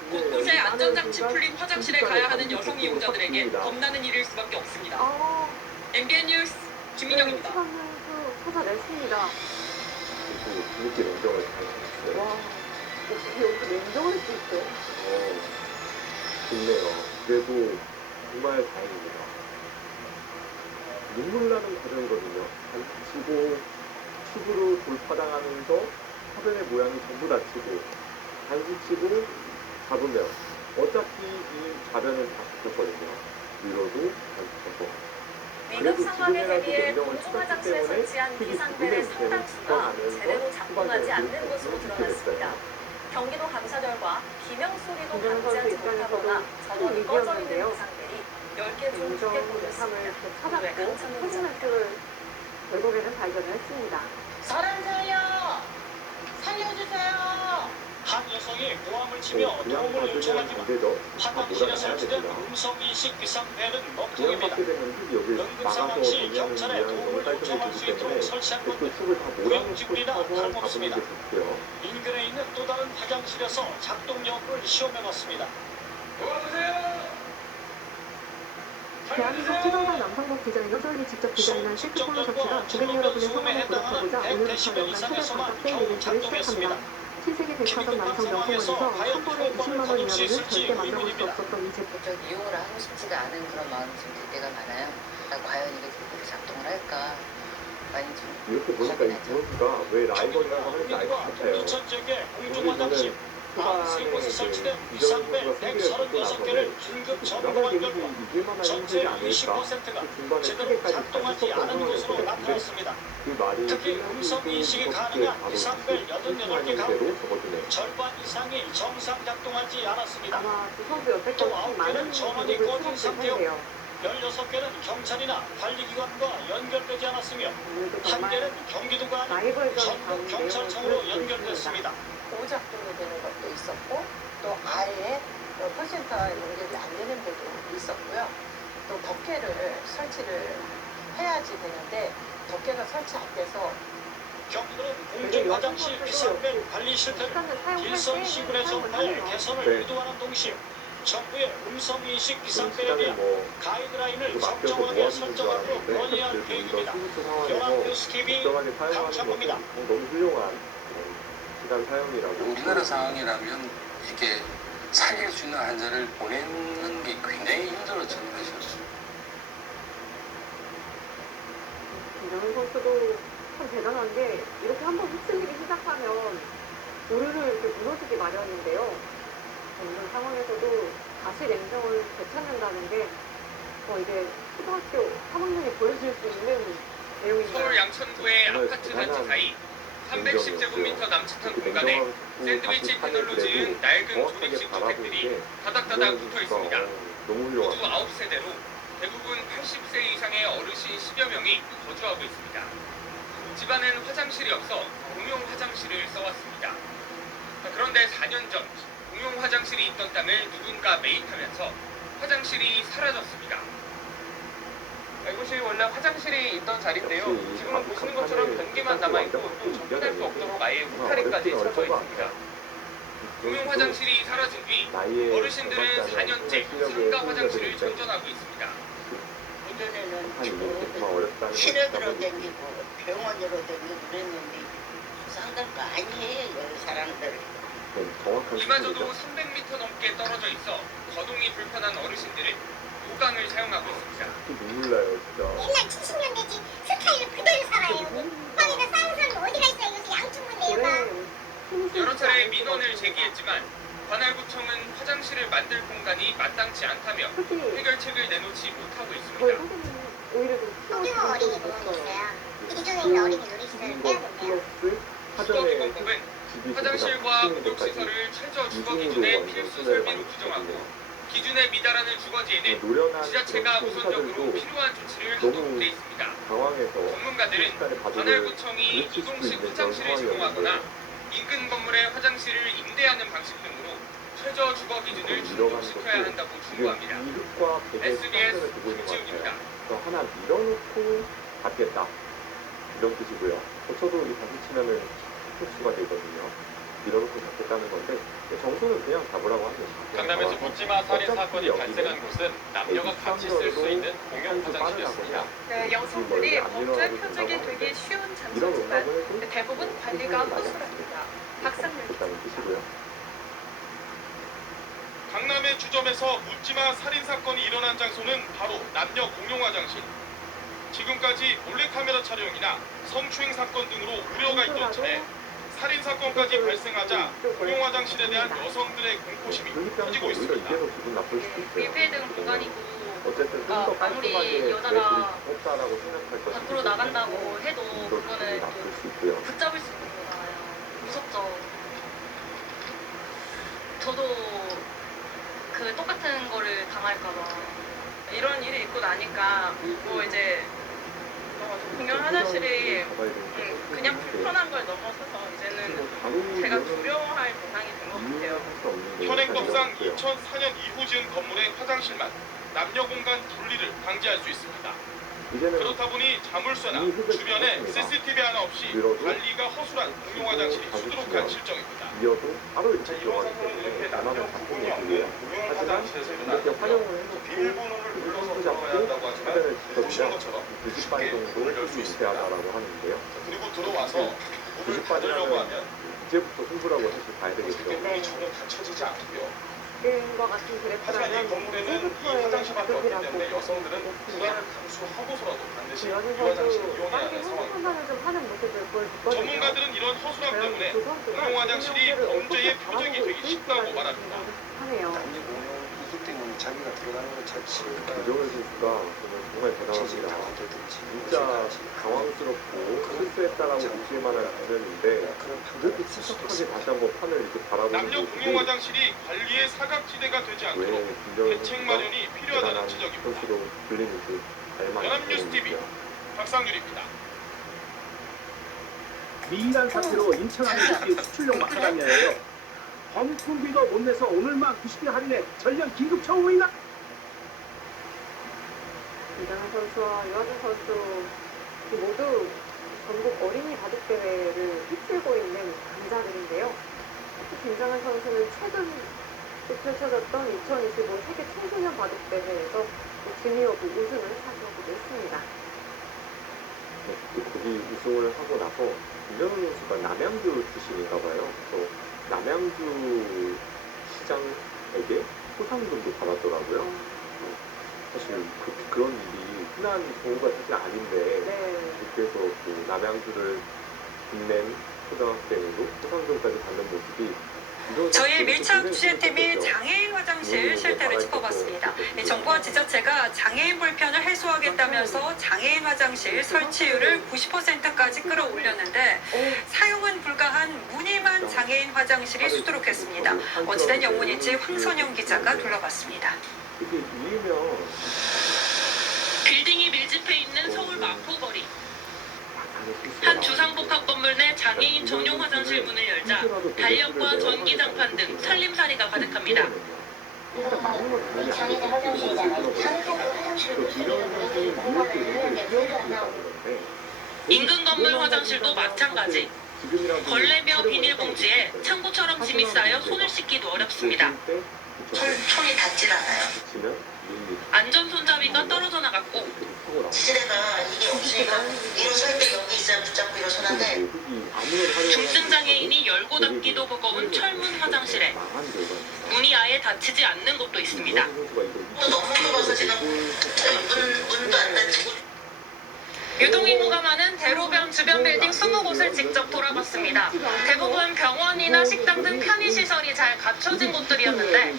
곳곳에 안전장치 풀린 화장실에 가야 하는 여성 이용자들에게 겁나는 일일 수밖에 없습니다. MBN 뉴스 김민영입니다. 찾아냈습니다. 이렇게 냉정을 잘 와, 어떻게 여기서 냉정을 할 수 있어? 좋네요. 그래도 정말 다행입니다. 눈물 나는 과정이거든요. 다치고 칩으로 돌파당하면서 화면의 모양이 전부 다치고 단수치고 잡으면 어차피 이 좌변은 다 붙었거든요. 위로도 단수쳐서. 위급 상황에 대비해 공중화장실에 설치한 비상벨의 상당수가 제대로 작동하지 않는 것으로 드러났습니다. 경기도 감사 결과 비명 소리도 감지하지 못하거나 전원이 꺼져 있는 비상벨이 10개 중 2개 꽂혔습니다. 찾았고 확인할수를 결국에는 발견을 했습니다. 살려주세요! 살려주세요! 한 여성이 모함을 치며 도움을 요청하지만 화장실에 설치된 음성인식 비상벨은 먹통입니다. 응급 상황 시 경찰에 도움을 요청할 수 있도록 설치한 건데 구역지구이나 다름없습니다. 인근에 있는 또 다른 화장실에서 작동 여부를 시험해봤습니다. 도와주세요! 대한민국 최정상 남성복 디자이너 썰리 직접 디자인한 실크 폴로 셔츠가 고객 여러분의 성원을 보답하고자 오늘부터 연간 최대 반값 세일 이벤트를 시작합니다. 신세계 백화점 남성 명품원에서 한 번에 20만 원 이하로는 절대 만나볼 수 없었던 이 제품. 이용을 하고 싶지가 않은 그런 마음이 좀 들 때가 많아요. 과연 이게 제대로 작동을 할까? 많이 좀 이렇게 보니까 이 선수가 왜 라이벌이라고 하는지 알 것 같아요. 공중화장실 세곳에 설치된 비상벨 136개를 긴급 점검한 결과 전체 20%가 제대로 작동하지 않은 것으로 나타났습니다. 특히 음성인식이 가능한 비상벨 88개 가운데 절반 이상이 정상 작동하지 않았습니다. 또 9개는 전원이 꺼진 상태요 16개는 경찰이나 관리기관과 연결되지 않았으며 한 개는 경기도가 아닌 전국 경찰청으로 연결됐습니다. 오작동이 되는 것도 있었고 또 아래에 콜센터와 연결이 안 되는 데도 있었고요. 또 덮개를 설치를 해야지 되는데 덮개가 설치 안 돼서 경기도는 공중 화장실 비상벨 관리 시스템을 일선 시군에서 발 개선을 유도하는 동시에 정부의 음성인식 비상벨에 대한 가이드라인을 적정하게 설정하도록 건의할 계획입니다. 연합뉴스 TV 강창호입니다. 너무 훌륭한 시간 사용이라고. 우리나라 상황이라면 이게 살릴 수 있는 환자를 보내는 게 굉장히 힘들어지는 것이었어요. 김정은 선수도 참 대단한 게 이렇게 한번 휩쓸리기 시작하면 오르르 이렇게 무너지기 마련인데요. 이런 상황에서도 다시 냉정을 되찾는다는 게 이게 초등학교 3학년이 보여줄 수 있는 내용입니다. 서울 양천구의 아파트 단지 사이 310제곱미터 남짓한 공간에 샌드위치 패널로 지은 낡은 조립식 주택들이 다닥다닥 붙어 있습니다. 모두 9세대로 대부분 80세 이상의 어르신 10여 명이 거주하고 있습니다. 집안엔 화장실이 없어 공용 화장실을 써왔습니다. 그런데 4년 전 공용 화장실이 있던 땅을 누군가 매입하면서 화장실이 사라졌습니다. 이곳이 원래 화장실이 있던 자리인데요. 지금은 보시는 것처럼 변기만 남아있고 또 접근할 수 없도록 아예 울타리까지 쳐져 있습니다. 공용 화장실이 사라진 뒤 어르신들은 4년째 상가 화장실을 전전하고 있습니다. 예전에는 시력으로 댕기고 병원으로 댕기고 그랬는데 수상될 거 아니에요, 여기 사람들. 이마저도 300m 넘게 떨어져 있어 거동이 불편한 어르신들은 요강을 사용하고 있습니다. 눈물 나요, 진짜. 옛날 70년대지 스타일을 그대로 살아요. 거기다 싸운 사람이 어디가 있어요? 요새 양충문데요. 여러 차례 민원을 제기했지만 관할구청은 화장실을 만들 공간이 마땅치 않다며 해결책을 내놓지 못하고 있습니다. 소규모 어린이 공원이 있어요. 기존에 있는 어린이 놀이시설을 빼야 된대요. 수도기본법은 화장실과 구독시설을 최저 주거 기준의 필수 설비로 규정하고 기준에 미달하는 주거지에는 지자체가 우선적으로 필요한 조치를 하도록 돼 있습니다. 전문가들은 관할구청이 이동식 화장실을 제공하거나 인근 건물의 화장실을 임대하는 방식 등으로 최저 주거 기준을 충족시켜야 한다고 충고합니다. SBS 김지욱입니다. 하나 밀어놓고 받겠다 이런 뜻이고요. 저도 이 다시 치면은 실수가 되거든요. 밀어놓고 받겠다는 건데 정수는 그냥 잡으라고 합니다. 강남에서 묻지마 살인 사건이 발생한 곳은 남녀가 같이 쓸 수 있는 공용 화장실이었습니다. 네, 여성들이 범죄 표적이 되기 쉬운 장소지만 대부분 관리가 허술합니다. 박상민 기자입니다. 강남의 주점에서 묻지마 살인 사건이 일어난 장소는 바로 남녀 공용 화장실. 지금까지 몰래카메라 촬영이나 성추행 사건 등으로 우려가 있던 차에 살인 사건까지 발생하자 공용 화장실에 대한 여성들의 공포심이 커지고 있습니다. 밀폐된 공간이고 아무리 여자가 밖으로 나간다고 해도 그거는 또 붙잡을 수 있는 거잖아요. 무섭죠. 저도 그 똑같은 거를 당할까봐 이런 일이 있고 나니까 뭐 이제 공용 화장실이 그냥 불편한 걸 넘어서서 이제는 제가 두려워할 대상이 된 것 같아요. 현행법상 2004년 이후 지은 건물의 화장실만 남녀 공간 분리를 방지할 수 있습니다. 그렇다 보니 자물쇠나 주변에 CCTV 하나 없이 관리가 허술한 공용 화장실이 수두룩한 실정입니다. 자, 이번 사건은 이렇게 남녀 공간이 없는 공용 화장실에서 일어났고요. 비밀번호를 눌러서 들어가야 한다고 하지만 보시는 것처럼 쉽게 문을 열 수 있습니다. 그리고 들어와서 문을 닫으려고 하면 이제부터 승부라고 사실 봐야 되겠죠. 문이 전혀 닫혀지지 않고요. 과 같은 하지만 이 건물에는 이 화장실밖에 없기 때문에 여성들은 불안을 감수하고서라도 반드시 이 화장실을 이용해야 하는 상황입니다. 전문가들은 이런 허술함 때문에 공용 화장실이 범죄의 표적이 되기 쉽다고 말합니다. 남녀 공용 이기 때문에 자기가 들어가는 것 자체가 김정은 선수가 정말 대단합니다. 진짜 당황스럽고 실수했다라고 느낄 만한 장면인데 그렇게 침착하게 다시 한번 판을 이렇게 바라보는 남녀 공용 화장실이 관리의 사각지대가 되지 않도록 대책 마련이 필요하다는 지적입니다. 선수로 불리는지 알만한 연합뉴스 TV 박상률입니다. 미인한 사태로 인천 아이스티 수출용 막사장녀예요. 범통비도 못 내서 오늘만 90개 할인해 전량 긴급 청구이나. 김장한 선수와 유아준 선수 모두 전국 어린이 바둑대회를 휩쓸고 있는 강자들인데요. 특히 김장한 선수는 최근 펼쳐졌던 2025 세계 청소년 바둑대회에서 주니어부 우승을 차지하기도 했습니다. 거기 우승을 하고 나서 김정은 선수가 남양주 출신인가 봐요. 그래서 남양주 시장에게 포상금도 받았더라고요. 사실 그런 일이 흔한 경우가 사실 아닌데 그래서 그 남양주를 빛낸 초등학생으로 포상금까지 받는 모습이 저희 밀착 취재팀이 장애인 화장실 실태를 짚어봤습니다. 정부와 지자체가 장애인 불편을 해소하겠다면서 장애인 화장실 설치율을 90%까지 끌어올렸는데 사용은 불가한 무늬만 장애인 화장실이 수두룩했습니다. 어찌된 영문인지 황선영 기자가 둘러봤습니다. 빌딩이 밀집해 있는 서울 마포거리. 한 주상복합 건물 내 장애인 전용 화장실 문을 열자 달력과 전기장판 등 살림살이가 가득합니다. 인근 건물 화장실도 마찬가지. 걸레며 비닐봉지에 창고처럼 짐이 쌓여 손을 씻기도 어렵습니다. 손이 닿질 않아요. 안전 손잡이가 떨어져 나갔고 지지대가 이게 없으니까 위로 설 때 여기 있어야 붙잡고 일어서는데 중증 장애인이 열고 닫기도 버거운 철문 화장실에 문이 아예 닫히지 않는 곳도 있습니다. 또 너무 좁아서 지금 문도 안 닫히고. 유동인구가 많은 대로변 주변 빌딩 20곳을 직접 돌아봤습니다. 대부분 병원이나 식당 등 편의시설이 잘 갖춰진 곳들이었는데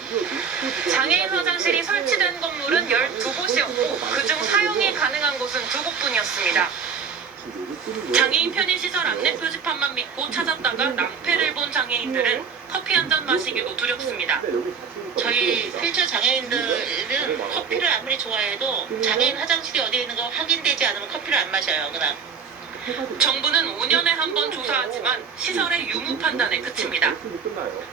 장애인 화장실이 설치된 건물은 12곳이었고 그중 사용이 가능한 곳은 2곳뿐이었습니다. 장애인 편의시설 안내 표지판만 믿고 찾았다가 낭패를 본 장애인들은 커피 한 잔 마시기도 두렵습니다. 저희 휠체어 장애인들은 커피를 아무리 좋아해도 장애인 화장실이 어디에 있는 거 확인되지 않으면 커피를 안 마셔요. 그냥. 정부는 5년에 한 번 조사하지만 시설의 유무 판단에 그칩니다.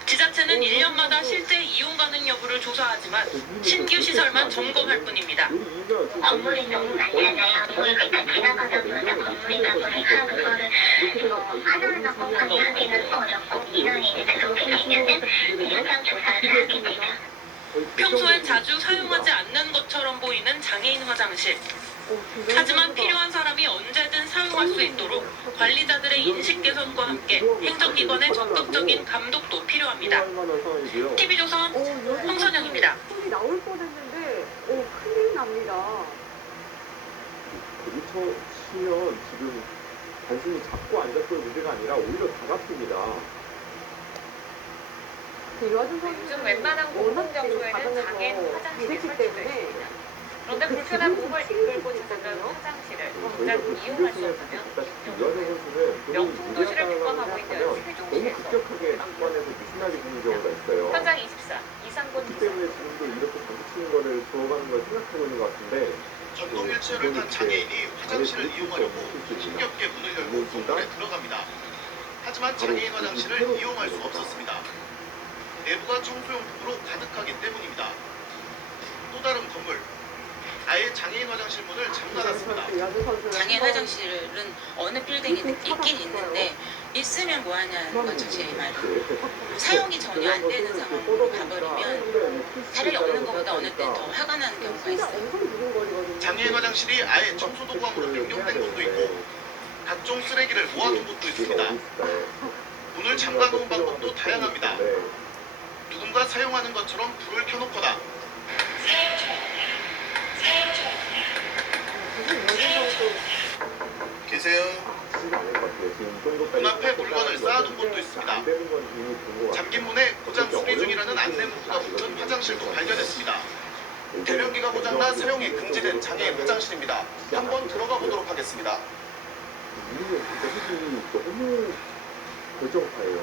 지자체는 1년마다 실제 이용 가능 여부를 조사하지만 신규 시설만 점검할 뿐입니다. 건물이 너무 많잖아요. 그러니까 지나가다 보면 건물이다 보니까 그거를 하나하나 꼼꼼히 하기는 어렵고 이런이 이제 그렇게 되면은 현장 조사를 하게 됩니다. 평소엔 자주 사용하지 않는 것처럼 보이는 장애인 화장실. 하지만 필요한 사람이 언제든 사용할 수 있도록 관리자들의 인식 개선과 함께 행정기관의 적극적인 감독도 필요합니다. TV조선 황선영입니다. 손이 나올 뻔했는데 큰일 납니다. 거기 치면 지금 단순히 잡고 안 잡고의 문제가 아니라 오히려 다 잡힙니다. 요즘 웬만한 공공장소에는 장애인 화장실이 설치되어 있습니다. 그런데 불편한 몸을 이끌고 찾아간 화장실을 정작 이용할 수 없으면 명품 도시를 비관하고 있는 세종시에서 급격하게 낙관해서 느슨하게 보는 경우가 있어요. 현장 24 이상권 그렇기 때문에 지금도 이렇게 장치치는 거를 주어가는 걸 생각하고 있는 것 같은데 전동 휠체어를 탄 장애인이 화장실을 이용하려고 힘겹게 문을 열고 건물에 들어갑니다. 하지만 장애인 화장실을 이용할 수 없었습니다. 내부가 청소용품으로 가득하기 때문입니다. 또 다른 건물, 아예 장애인 화장실 문을 잠가놨습니다. 장애인 화장실은 어느 빌딩에 있긴 있는데 있으면 뭐하냐는 거죠, 제 말은. 사용이 전혀 안 되는 상황으로 가버리면 차라리 없는 것보다 어느 때 더 화가 나는 경우가 있어요. 장애인 화장실이 아예 청소도구함으로 변경된 곳도 있고 각종 쓰레기를 모아둔 곳도 있습니다. 문을 잠가놓은 방법도 다양합니다. 누군가 사용하는 것처럼 불을 켜놓거나 계세요. 문 앞에 물건을 쌓아둔 곳도 있습니다. 잠긴 문에 고장 수리 중이라는 안내 문구가 붙은 화장실도 발견했습니다. 대변기가 고장나 사용이 금지된 장애인 화장실입니다. 한번 들어가 보도록 하겠습니다.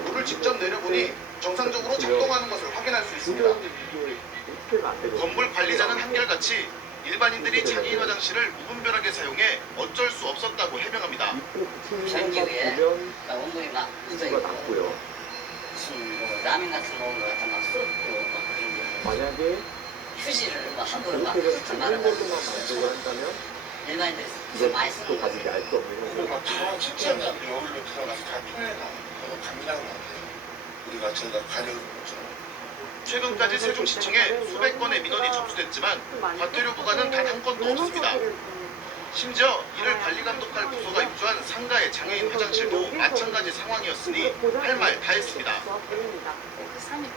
물을 직접 내려보니 정상적으로 작동하는 것을 확인할 수 있습니다. 건물 관리자는 한결같이 일반인들이 장애인 화장실을 무분별하게 사용해 어쩔 수 없었다고 해명합니다. 전기에 온도에 막 수가 낮고요. 무슨 뭐 라면 같은 거 갖다 막 쏟고 막 그런 게 만약에 휴지를 막 함부로 막 그렇게 다 작은 걸로만 말아가지고 만들고 한다면 일반인들 이건 많이 또 쓰는 가지고 알 수 없는 그리고 현상. 막 저런 직장에 여울로 들어가서 다 편해다. 그거 감이라는 것 같아요. 우리가 저희가 가려는 것처럼. 최근까지 세종시청에 수백 건의 민원이 접수됐지만 과태료 부과는 단 한 건도 없습니다. 심지어 이를 관리 감독할 부서가 입주한 상가의 장애인 화장실도 마찬가지 상황이었으니 할 말 다 했습니다.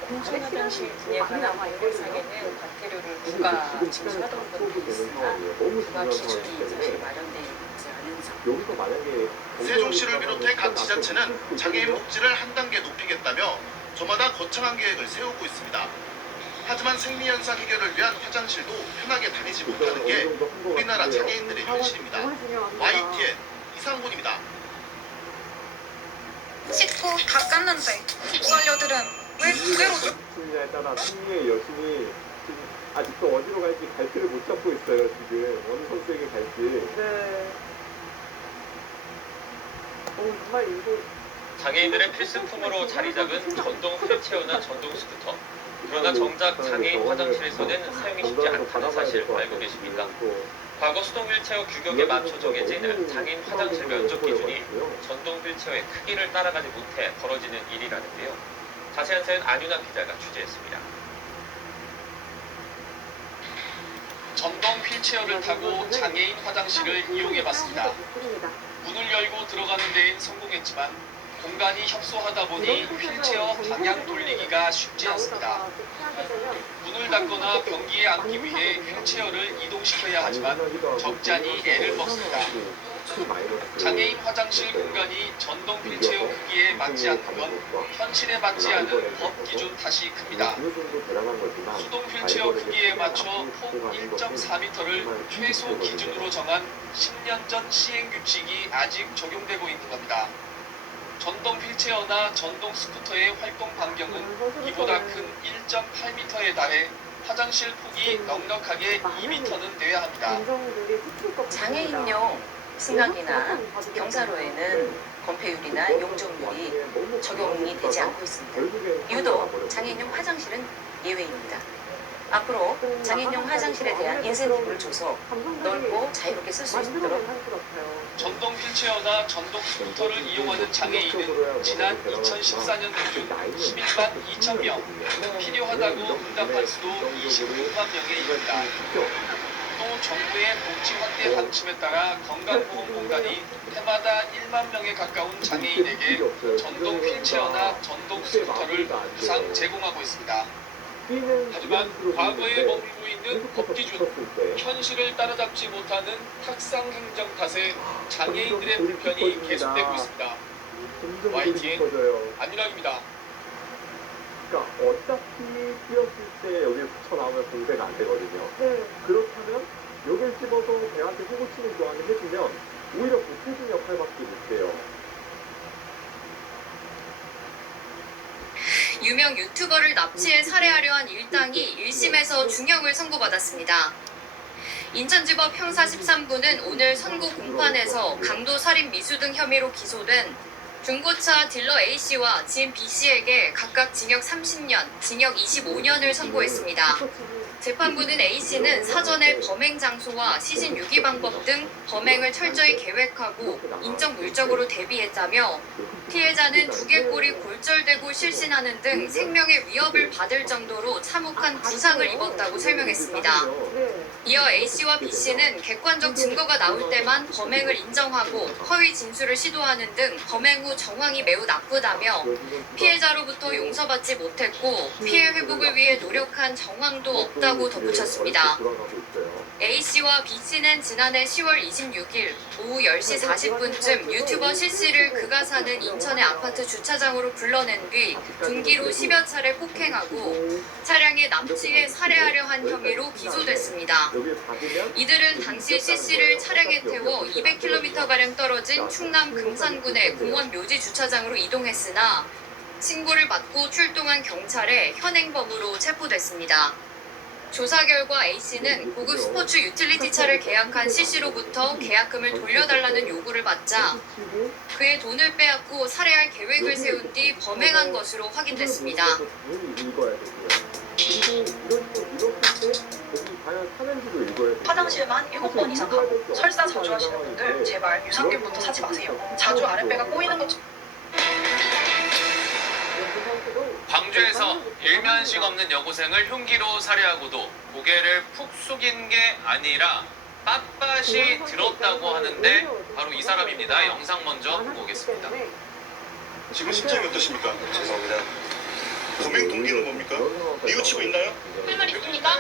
공중 화장실 등에 관한 법률상에는 과태료를 부과 징수하도록 되어 있으나 부과 기준이 사실 마련되어 있지 않은 상황. 여기서 만약에 세종시를 비롯해 각 지자체는 장애인 복지를 한 단계 높이겠다며 저마다 거창한 계획을 세우고 있습니다. 하지만 생리현상 해결을 위한 화장실도 편하게 다니지 못하는 게 우리나라 장애인들의 현실입니다. YTN 이상곤입니다. 씻고 다 깠는데 입살녀들은 왜 그대로 냐에 따라 승리의 여신이 지금 아직도 어디로 갈지 갈지를 못 잡고 있어요. 지금 어느 선수에게 갈지. 네. 정말 이거 장애인들의 필수품으로 자리 잡은 전동 휠체어나 전동 스쿠터. 그러나 정작 장애인 화장실에서는 사용이 쉽지 않다는 사실 알고 계십니까? 과거 수동 휠체어 규격에 맞춰 정해진 장애인 화장실 면적 기준이 전동 휠체어의 크기를 따라가지 못해 벌어지는 일이라는데요. 자세한 사연 안윤아 기자가 취재했습니다. 전동 휠체어를 타고 장애인 화장실을 이용해봤습니다. 문을 열고 들어가는 데엔 성공했지만 공간이 협소하다 보니 휠체어 방향 돌리기가 쉽지 않습니다. 문을 닫거나 변기에 앉기 위해 휠체어를 이동시켜야 하지만 적잖이 애를 먹습니다. 장애인 화장실 공간이 전동 휠체어 크기에 맞지 않는 건 현실에 맞지 않은 법 기준 탓이 큽니다. 수동 휠체어 크기에 맞춰 폭 1.4m를 최소 기준으로 정한 10년 전 시행 규칙이 아직 적용되고 있는 겁니다. 전동 휠체어나 전동 스쿠터의 활동 반경은 이보다 큰 1.8m에 달해 화장실 폭이 넉넉하게 2m는 돼야 합니다. 장애인용 승강기나 경사로에는 건폐율이나 용적률이 적용이 되지 않고 있습니다. 유독 장애인용 화장실은 예외입니다. 앞으로 장애인용 화장실에 대한 인센티브를 줘서 넓고 자유롭게 쓸 수 있도록 전동 휠체어나 전동 스쿠터를 이용하는 장애인은 지난 2014년 기준 11만 2천 명, 필요하다고 응답한 수도 26만 명에 이릅니다. 또 정부의 복지 확대 방침에 따라 건강보험공단이 해마다 1만 명에 가까운 장애인에게 전동 휠체어나 전동 스쿠터를 무상 제공하고 있습니다. 하지만 과거에 머물고 있는 법기준, 현실을 따라잡지 못하는 탁상 행정 탓에 장애인들의 불편이 계속되고 있습니다. YTN 안윤학입니다. 그러니까 어차피 뛰었을 때 여기를 붙여나오면 공배가 안 되거든요. 그렇다면 여기를 집어서 배한테 호구치는 교환을 해주면 오히려 보태준 역할밖에 못해요. 유명 유튜버를 납치해 살해하려 한 일당이 1심에서 중형을 선고받았습니다. 인천지법 형사 13부는 오늘 선고 공판에서 강도 살인 미수 등 혐의로 기소된 중고차 딜러 A씨와 지인 B씨에게 각각 징역 30년, 징역 25년을 선고했습니다. 재판부는 A씨는 사전에 범행 장소와 시신 유기 방법 등 범행을 철저히 계획하고 인적 물적으로 대비했다며 피해자는 두개골이 골절되고 실신하는 등 생명의 위협을 받을 정도로 참혹한 부상을 입었다고 설명했습니다. 이어 A씨와 B씨는 객관적 증거가 나올 때만 범행을 인정하고 허위 진술을 시도하는 등 범행 후 정황이 매우 나쁘다며 피해자로부터 용서받지 못했고 피해 회복을 위해 노력한 정황도 없다고 덧붙였습니다. A씨와 B씨는 지난해 10월 26일 오후 10시 40분쯤 유튜버 C씨를 그가 사는 인천의 아파트 주차장으로 불러낸 뒤 둔기로 10여 차례 폭행하고 차량에 납치해 살해하려 한 혐의로 기소됐습니다. 이들은 당시 C씨를 차량에 태워 200km가량 떨어진 충남 금산군의 공원 묘지 주차장으로 이동했으나 신고를 받고 출동한 경찰에 현행범으로 체포됐습니다. 조사 결과 A씨는 고급 스포츠 유틸리티 차를 계약한 C씨로부터 계약금을 돌려달라는 요구를 받자 그의 돈을 빼앗고 살해할 계획을 세운 뒤 범행한 것으로 확인됐습니다. 화장실만 7번 이상 가고 설사 자주 하시는 분들 제발 유산균부터 사지 마세요. 자주 아랫배가 꼬이는 것 광주에서 일면식 없는 여고생을 흉기로 살해하고도 고개를 푹 숙인 게 아니라 빳빳이 들었다고 하는데 바로 이 사람입니다. 영상 먼저 보고 오겠습니다. 지금 심정이 어떠십니까? 죄송합니다. 범행 동기는 뭡니까? 뉘우치고 있나요? 할 말 있습니까?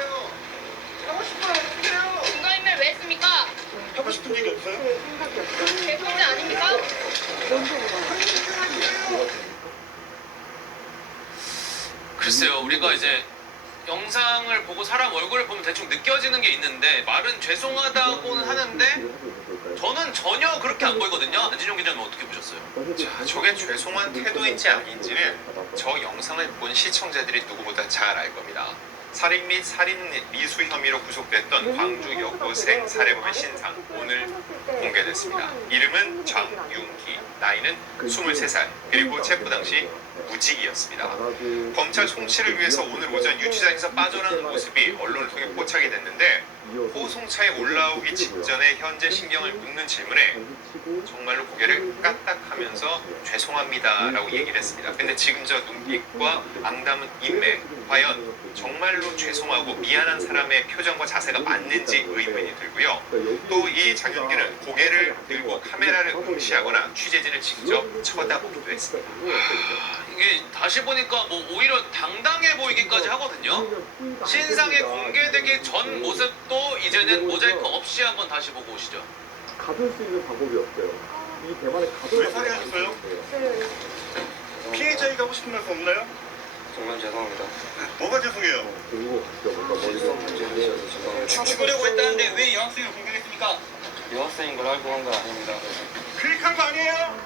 하고 싶어요. 어떡해요? 증거인멸 왜 했습니까? 하고 싶은 얘기 없어요? 제 손자 아닙니까? 글쎄요, 우리가 이제 영상을 보고 사람 얼굴을 보면 대충 느껴지는 게 있는데 말은 죄송하다고는 하는데 저는 전혀 그렇게 안 보이거든요. 안진용 기자는 어떻게 보셨어요? 자, 저게 죄송한 태도인지 아닌지는 저 영상을 본 시청자들이 누구보다 잘 알 겁니다. 살인 및 살인 미수 혐의로 구속됐던 광주 여고생 살해범의 신상 오늘 공개됐습니다. 이름은 장윤기, 나이는 23살, 그리고 체포 당시 무직이었습니다. 검찰 송치를 위해서 오늘 오전 유치장에서 빠져나오는 모습이 언론을 통해 포착이 됐는데 호송차에 올라오기 직전에 현재 신경을 묻는 질문에 정말로 고개를 까딱하면서 죄송합니다라고 얘기를 했습니다. 근데 지금 저 눈빛과 앙담은 인맥, 과연 정말로 죄송하고 미안한 사람의 표정과 자세가 맞는지 의문이 들고요. 또 이 장윤기는 고개를 들고 카메라를 응시하거나 취재진을 직접 쳐다보기도 했습니다. 이게 다시 보니까 뭐 오히려 당당해 보이기까지 하거든요. 신상이 공개되기 전 모습도 이제는 모자이크 없이 한번 다시 보고 오시죠. 가둘 수 있는 방법이 없어요. 이 대만에 가둬. 왜 살해하셨어요? 피해자에게 하고 싶은 말씀 없나요? 정말 죄송합니다. 뭐가 죄송해요? 들고 갔죠. 뭔가 머리가 죽으려고 했다는데 왜 여학생을 공격했습니까? 여학생인 걸 알고 한 건 아닙니다. 클릭한 거 아니에요?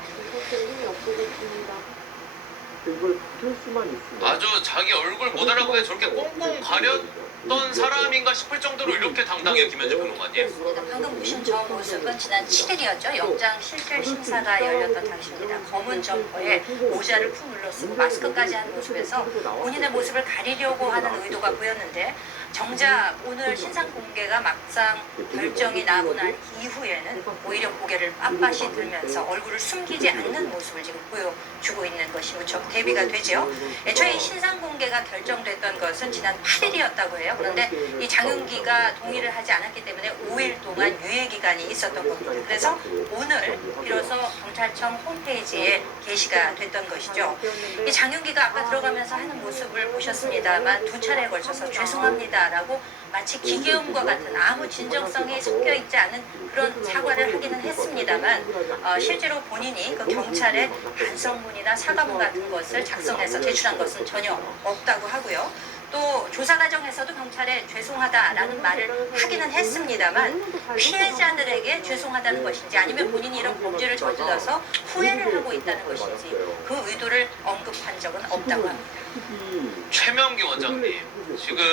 이걸 가둘 수만 있으면 아주 자기 얼굴 못 알아보게 저렇게 꽁꽁 가렸던 사람인가 싶을 정도로 이렇게 당당해요, 김현재 평론가님. 방금 보신 저 모습은 지난 7일이었죠. 영장 실질 심사가 열렸던 당시입니다. 검은 점퍼에 모자를 푹 눌러쓰고 마스크까지 한 모습에서 본인의 모습을 가리려고 하는 의도가 보였는데 정작 오늘 신상 공개가 막상 결정이 나고 난 이후에는 오히려 고개를 빳빳이 들면서 얼굴을 숨기지 않는 모습을 지금 보여주고 있는 것이 무척 대비가 되죠. 애초에 이 신상 공개가 결정됐던 것은 지난 8일이었다고 해요. 그런데 이 장윤기가 동의를 하지 않았기 때문에 5일 동안 유예 기간이 있었던 겁니다. 그래서 오늘 비로소 경찰청 홈페이지에 게시가 됐던 것이죠. 이 장윤기가 아까 들어가면서 하는 모습을 보셨습니다만 두 차례에 걸쳐서 죄송합니다라고 마치 기계음과 같은 아무 진정성이 섞여 있지 않은 그런 사과를 하기는 했습니다만 실제로 본인이 그 경찰에 반성문이나 사과문 같은 것을 작성해서 제출한 것은 전혀 없다고 하고요. 또 조사 과정에서도 경찰에 죄송하다라는 말을 하기는 했습니다만 피해자들에게 죄송하다는 것인지 아니면 본인이 이런 범죄를 저질러서 후회를 하고 있다는 것인지 그 의도를 언급한 적은 없다고 합니다. 최명기 원장님, 지금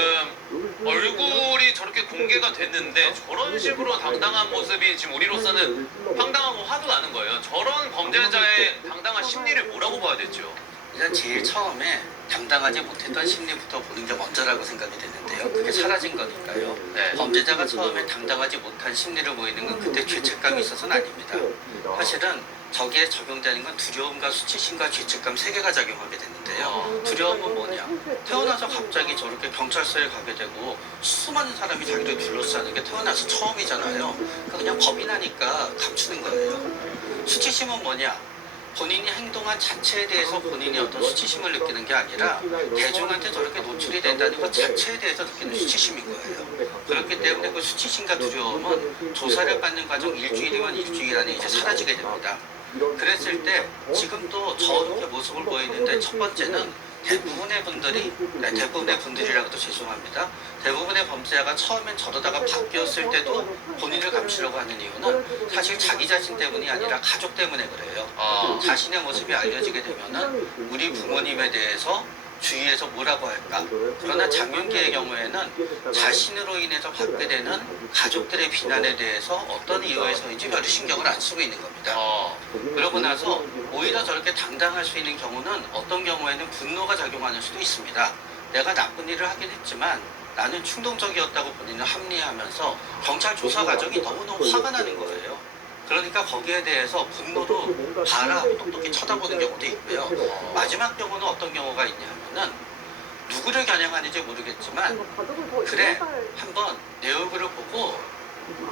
얼굴이 저렇게 공개가 됐는데 저런 식으로 당당한 모습이 지금 우리로서는 황당하고 화도 나는 거예요. 저런 범죄자의 당당한 심리를 뭐라고 봐야 되죠? 일단 제일 처음에 당당하지 못했던 심리부터 보는 게 먼저라고 생각이 되는데요. 그게 사라진 거니까요. 범죄자가 처음에 당당하지 못한 심리를 보이는 건 그때 죄책감이 있어서는 아닙니다. 사실은 저기에 적용되는 건 두려움과 수치심과 죄책감 세 개가 작용하게 되는데요. 두려움은 뭐냐? 태어나서 갑자기 저렇게 경찰서에 가게 되고 수많은 사람이 자기를 둘러싸는 게 태어나서 처음이잖아요. 그러니까 그냥 겁이 나니까 감추는 거예요. 수치심은 뭐냐? 본인이 행동한 자체에 대해서 본인이 어떤 수치심을 느끼는 게 아니라 대중한테 저렇게 노출이 된다는 것 자체에 대해서 느끼는 수치심인 거예요. 그렇기 때문에 그 수치심과 두려움은 조사를 받는 과정 일주일이면 일주일 안에 이제 사라지게 됩니다. 그랬을 때 지금 또 저렇게 모습을 보이는데 첫 번째는 대부분의 분들이라고도 죄송합니다. 대부분의 범죄자가 처음엔 저러다가 바뀌었을 때도 본인을 감추려고 하는 이유는 사실 자기 자신 때문이 아니라 가족 때문에 그래요. 자신의 모습이 알려지게 되면은 우리 부모님에 대해서 주위에서 뭐라고 할까? 그러나 장윤기의 경우에는 자신으로 인해서 받게 되는 가족들의 비난에 대해서 어떤 이유에서인지 별로 신경을 안 쓰고 있는 겁니다. 그러고 나서 오히려 저렇게 당당할 수 있는 경우는 어떤 경우에는 분노가 작용하는 수도 있습니다. 내가 나쁜 일을 하긴 했지만 나는 충동적이었다고 본인은 합리화하면서 경찰 조사 과정이 너무너무 화가 나는 거예요. 그러니까 거기에 대해서 분노도 봐라 하고 똑똑히 쳐다보는 경우도 있고요. 마지막 경우는 어떤 경우가 있냐면은 누구를 겨냥하는지 모르겠지만 그래 한번 내 얼굴을 보고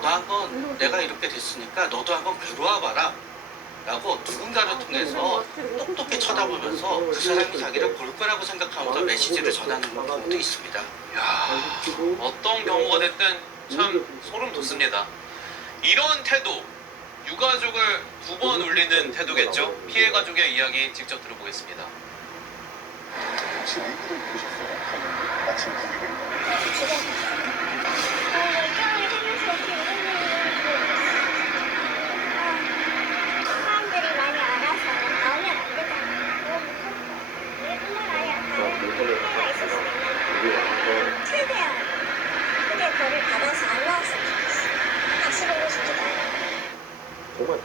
너 한번 내가 이렇게 됐으니까 너도 한번 괴로워봐라 라고 누군가를 통해서 똑똑히 쳐다보면서 그 사람이 자기를 볼 거라고 생각하면서 메시지를 전하는 경우도 있습니다. 야, 어떤 경우가 됐든 참 소름 돋습니다. 이런 태도, 유가족을 두 번 울리는 태도겠죠? 피해 가족의 이야기 직접 들어보겠습니다. 혹시 얼굴을 보셨어요? 마침 보게 된 사람들이 많이 알아서 나오면 안 되잖아요. 뿐만 아니라 피해가 있을 수 있는 최대한 크게 벌을 받아서 안 나왔으면 좋겠어요. 다시 보고 싶지도 않아요. 정말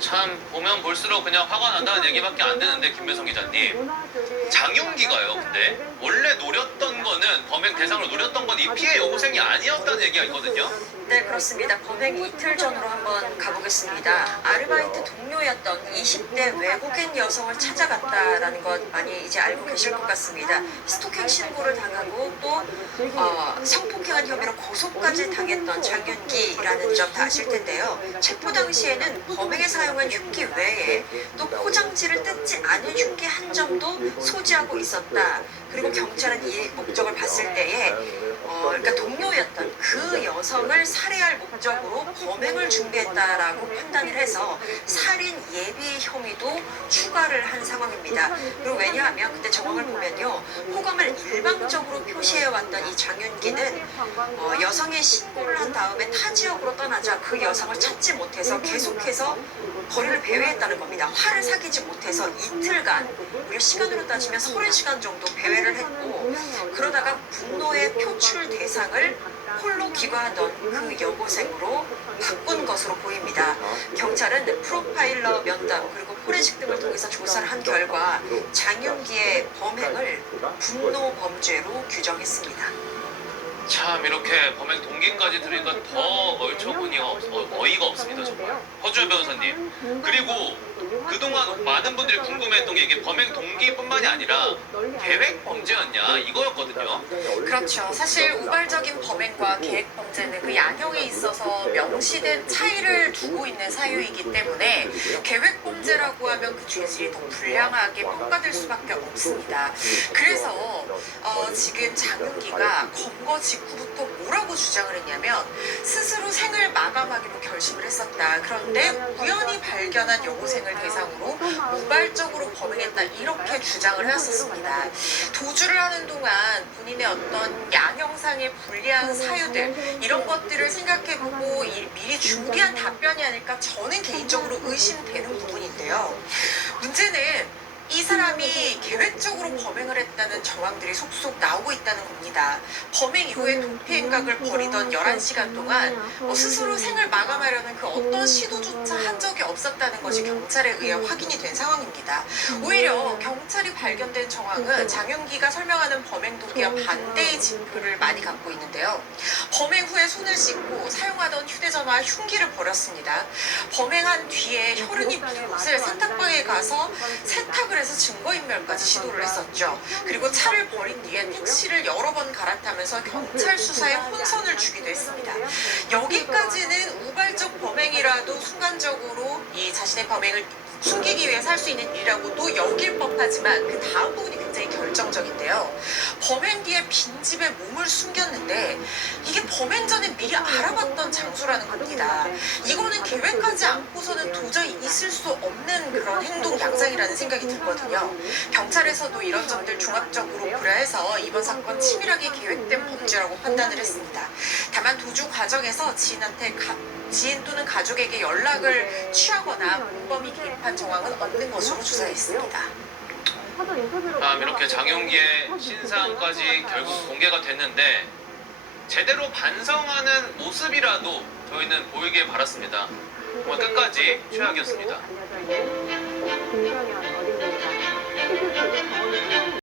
참 보면 볼수록 그냥 화가 난다는 얘기밖에 안 되는데 김배성 기자님, 장윤기가요 근데 원래 노렸던 거는 범행 대상으로 노렸던 건 이 피해 여고생이 아니었다는 얘기가 있거든요. 네, 그렇습니다. 범행 이틀 전으로 한번 가보겠습니다. 아르바이트 동료였던 20대 외국인 여성을 찾아갔다라는 것 많이 이제 알고 계실 것 같습니다. 스토킹 신고를 당하고 또 성폭행한 혐의로 고소까지 당했던 장윤기라는 점 다 아실 텐데요. 체포 당시에는 범행에 사용한 흉기 외에 또 포장지를 뜯지 않은 흉기 한 점도 소지하고 있었다. 그리고 경찰은 이 목적을 봤을 때에 그러니까 동료였던 그 여성을 살해할 목적으로 범행을 준비했다라고 판단을 해서 살인 예비 혐의도 추가를 한 상황입니다. 그리고 왜냐하면 그때 정황을 보면요, 호감을 일방적으로 표시해왔던 이 장윤기는 여성이 신고를 한 다음에 타 지역으로 떠나자 그 여성을 찾지 못해서 계속해서 거리를 배회했다는 겁니다. 화를 사귀지 못해서 이틀간, 우리가 시간으로 따지면 30시간 정도 배회를 했고, 그러다가 분노의 표출 대상을 홀로 귀가하던 그 여고생으로 바꾼 것으로 보입니다. 경찰은 프로파일러 면담 그리고 포렌식 등을 통해서 조사를 한 결과 장윤기의 범행을 분노 범죄로 규정했습니다. 참 이렇게 범행 동기까지 들으니까 더 얼처분이 어이가 없습니다 정말. 허주현 변호사님, 그리고 그동안 많은 분들이 궁금해했던 게 이게 범행 동기뿐만이 아니라 계획 범죄였냐 이거였거든요. 그렇죠. 사실 우발적인 범행과 계획 범죄는 그 양형에 있어서 명시된 차이를 두고 있는 사유이기 때문에 계획 범죄라고 하면 그 죄질이 더 불량하게 평가될 수밖에 없습니다. 그래서 지금 장윤기가 검거 직후부터 뭐라고 주장을 했냐면 스스로 생을 마감하기로 결심을 했었다. 그런데 우연히 발견한 여고생을 대상으로 우발적으로 범행했다, 이렇게 주장을 해왔었습니다. 도주를 하는 동안 본인의 어떤 양형상의 불리한 사유들, 이런 것들을 생각해보고 미리 준비한 답변이 아닐까 저는 개인적으로 의심되는 부분인데요. 문제는 이 사람이 계획적으로 범행을 했다는 정황들이 속속 나오고 있다는 겁니다. 범행 이후에 도피 행각을 벌이던 11시간 동안 스스로 생을 마감하려는 그 어떤 시도조차 한 적이 없었다는 것이 경찰에 의해 확인이 된 상황입니다. 오히려 경찰이 발견된 정황은 장윤기가 설명하는 범행 동기와 반대의 징표를 많이 갖고 있는데요. 범행 후에 손을 씻고 사용하던 휴대전화와 흉기를 버렸습니다. 범행한 뒤에 혈흔이 묻은 옷을 세탁방에 가서 세탁을 해서 증거인멸까지 시도를 했었죠. 그리고 차를 버린 뒤에 택시를 여러 번 갈아타면서 경찰 수사에 혼선을 주기도 했습니다. 여기까지는 우발적 범행이라도 순간적으로 이 자신의 범행을 숨기기 위해서 할 수 있는 일이라고도 여길 법하지만 그 다음 부분이 굉장히 결정적인데요. 범행 뒤에 빈집에 몸을 숨겼는데 이게 범행 전에 미리 알아봤던 장소라는 겁니다. 이거는 계획하지 않고서는 도저히 있을 수 없는 그런 행동 양상이라는 생각이 들거든요. 경찰에서도 이런 점들 종합적으로 고려해서 이번 사건 치밀하게 계획된 범죄라고 판단을 했습니다. 다만 도주 과정에서 지인 또는 가족에게 연락을 취하거나 공범이 개입한 정황은 없는 것으로 조사했습니다. 사전 인터뷰로 이렇게 장용기의 신상까지 결국 공개가 됐는데 제대로 반성하는 모습이라도 저희는 보이길 바랐습니다. 정말 끝까지 최악이었습니다. 김정현 어린이가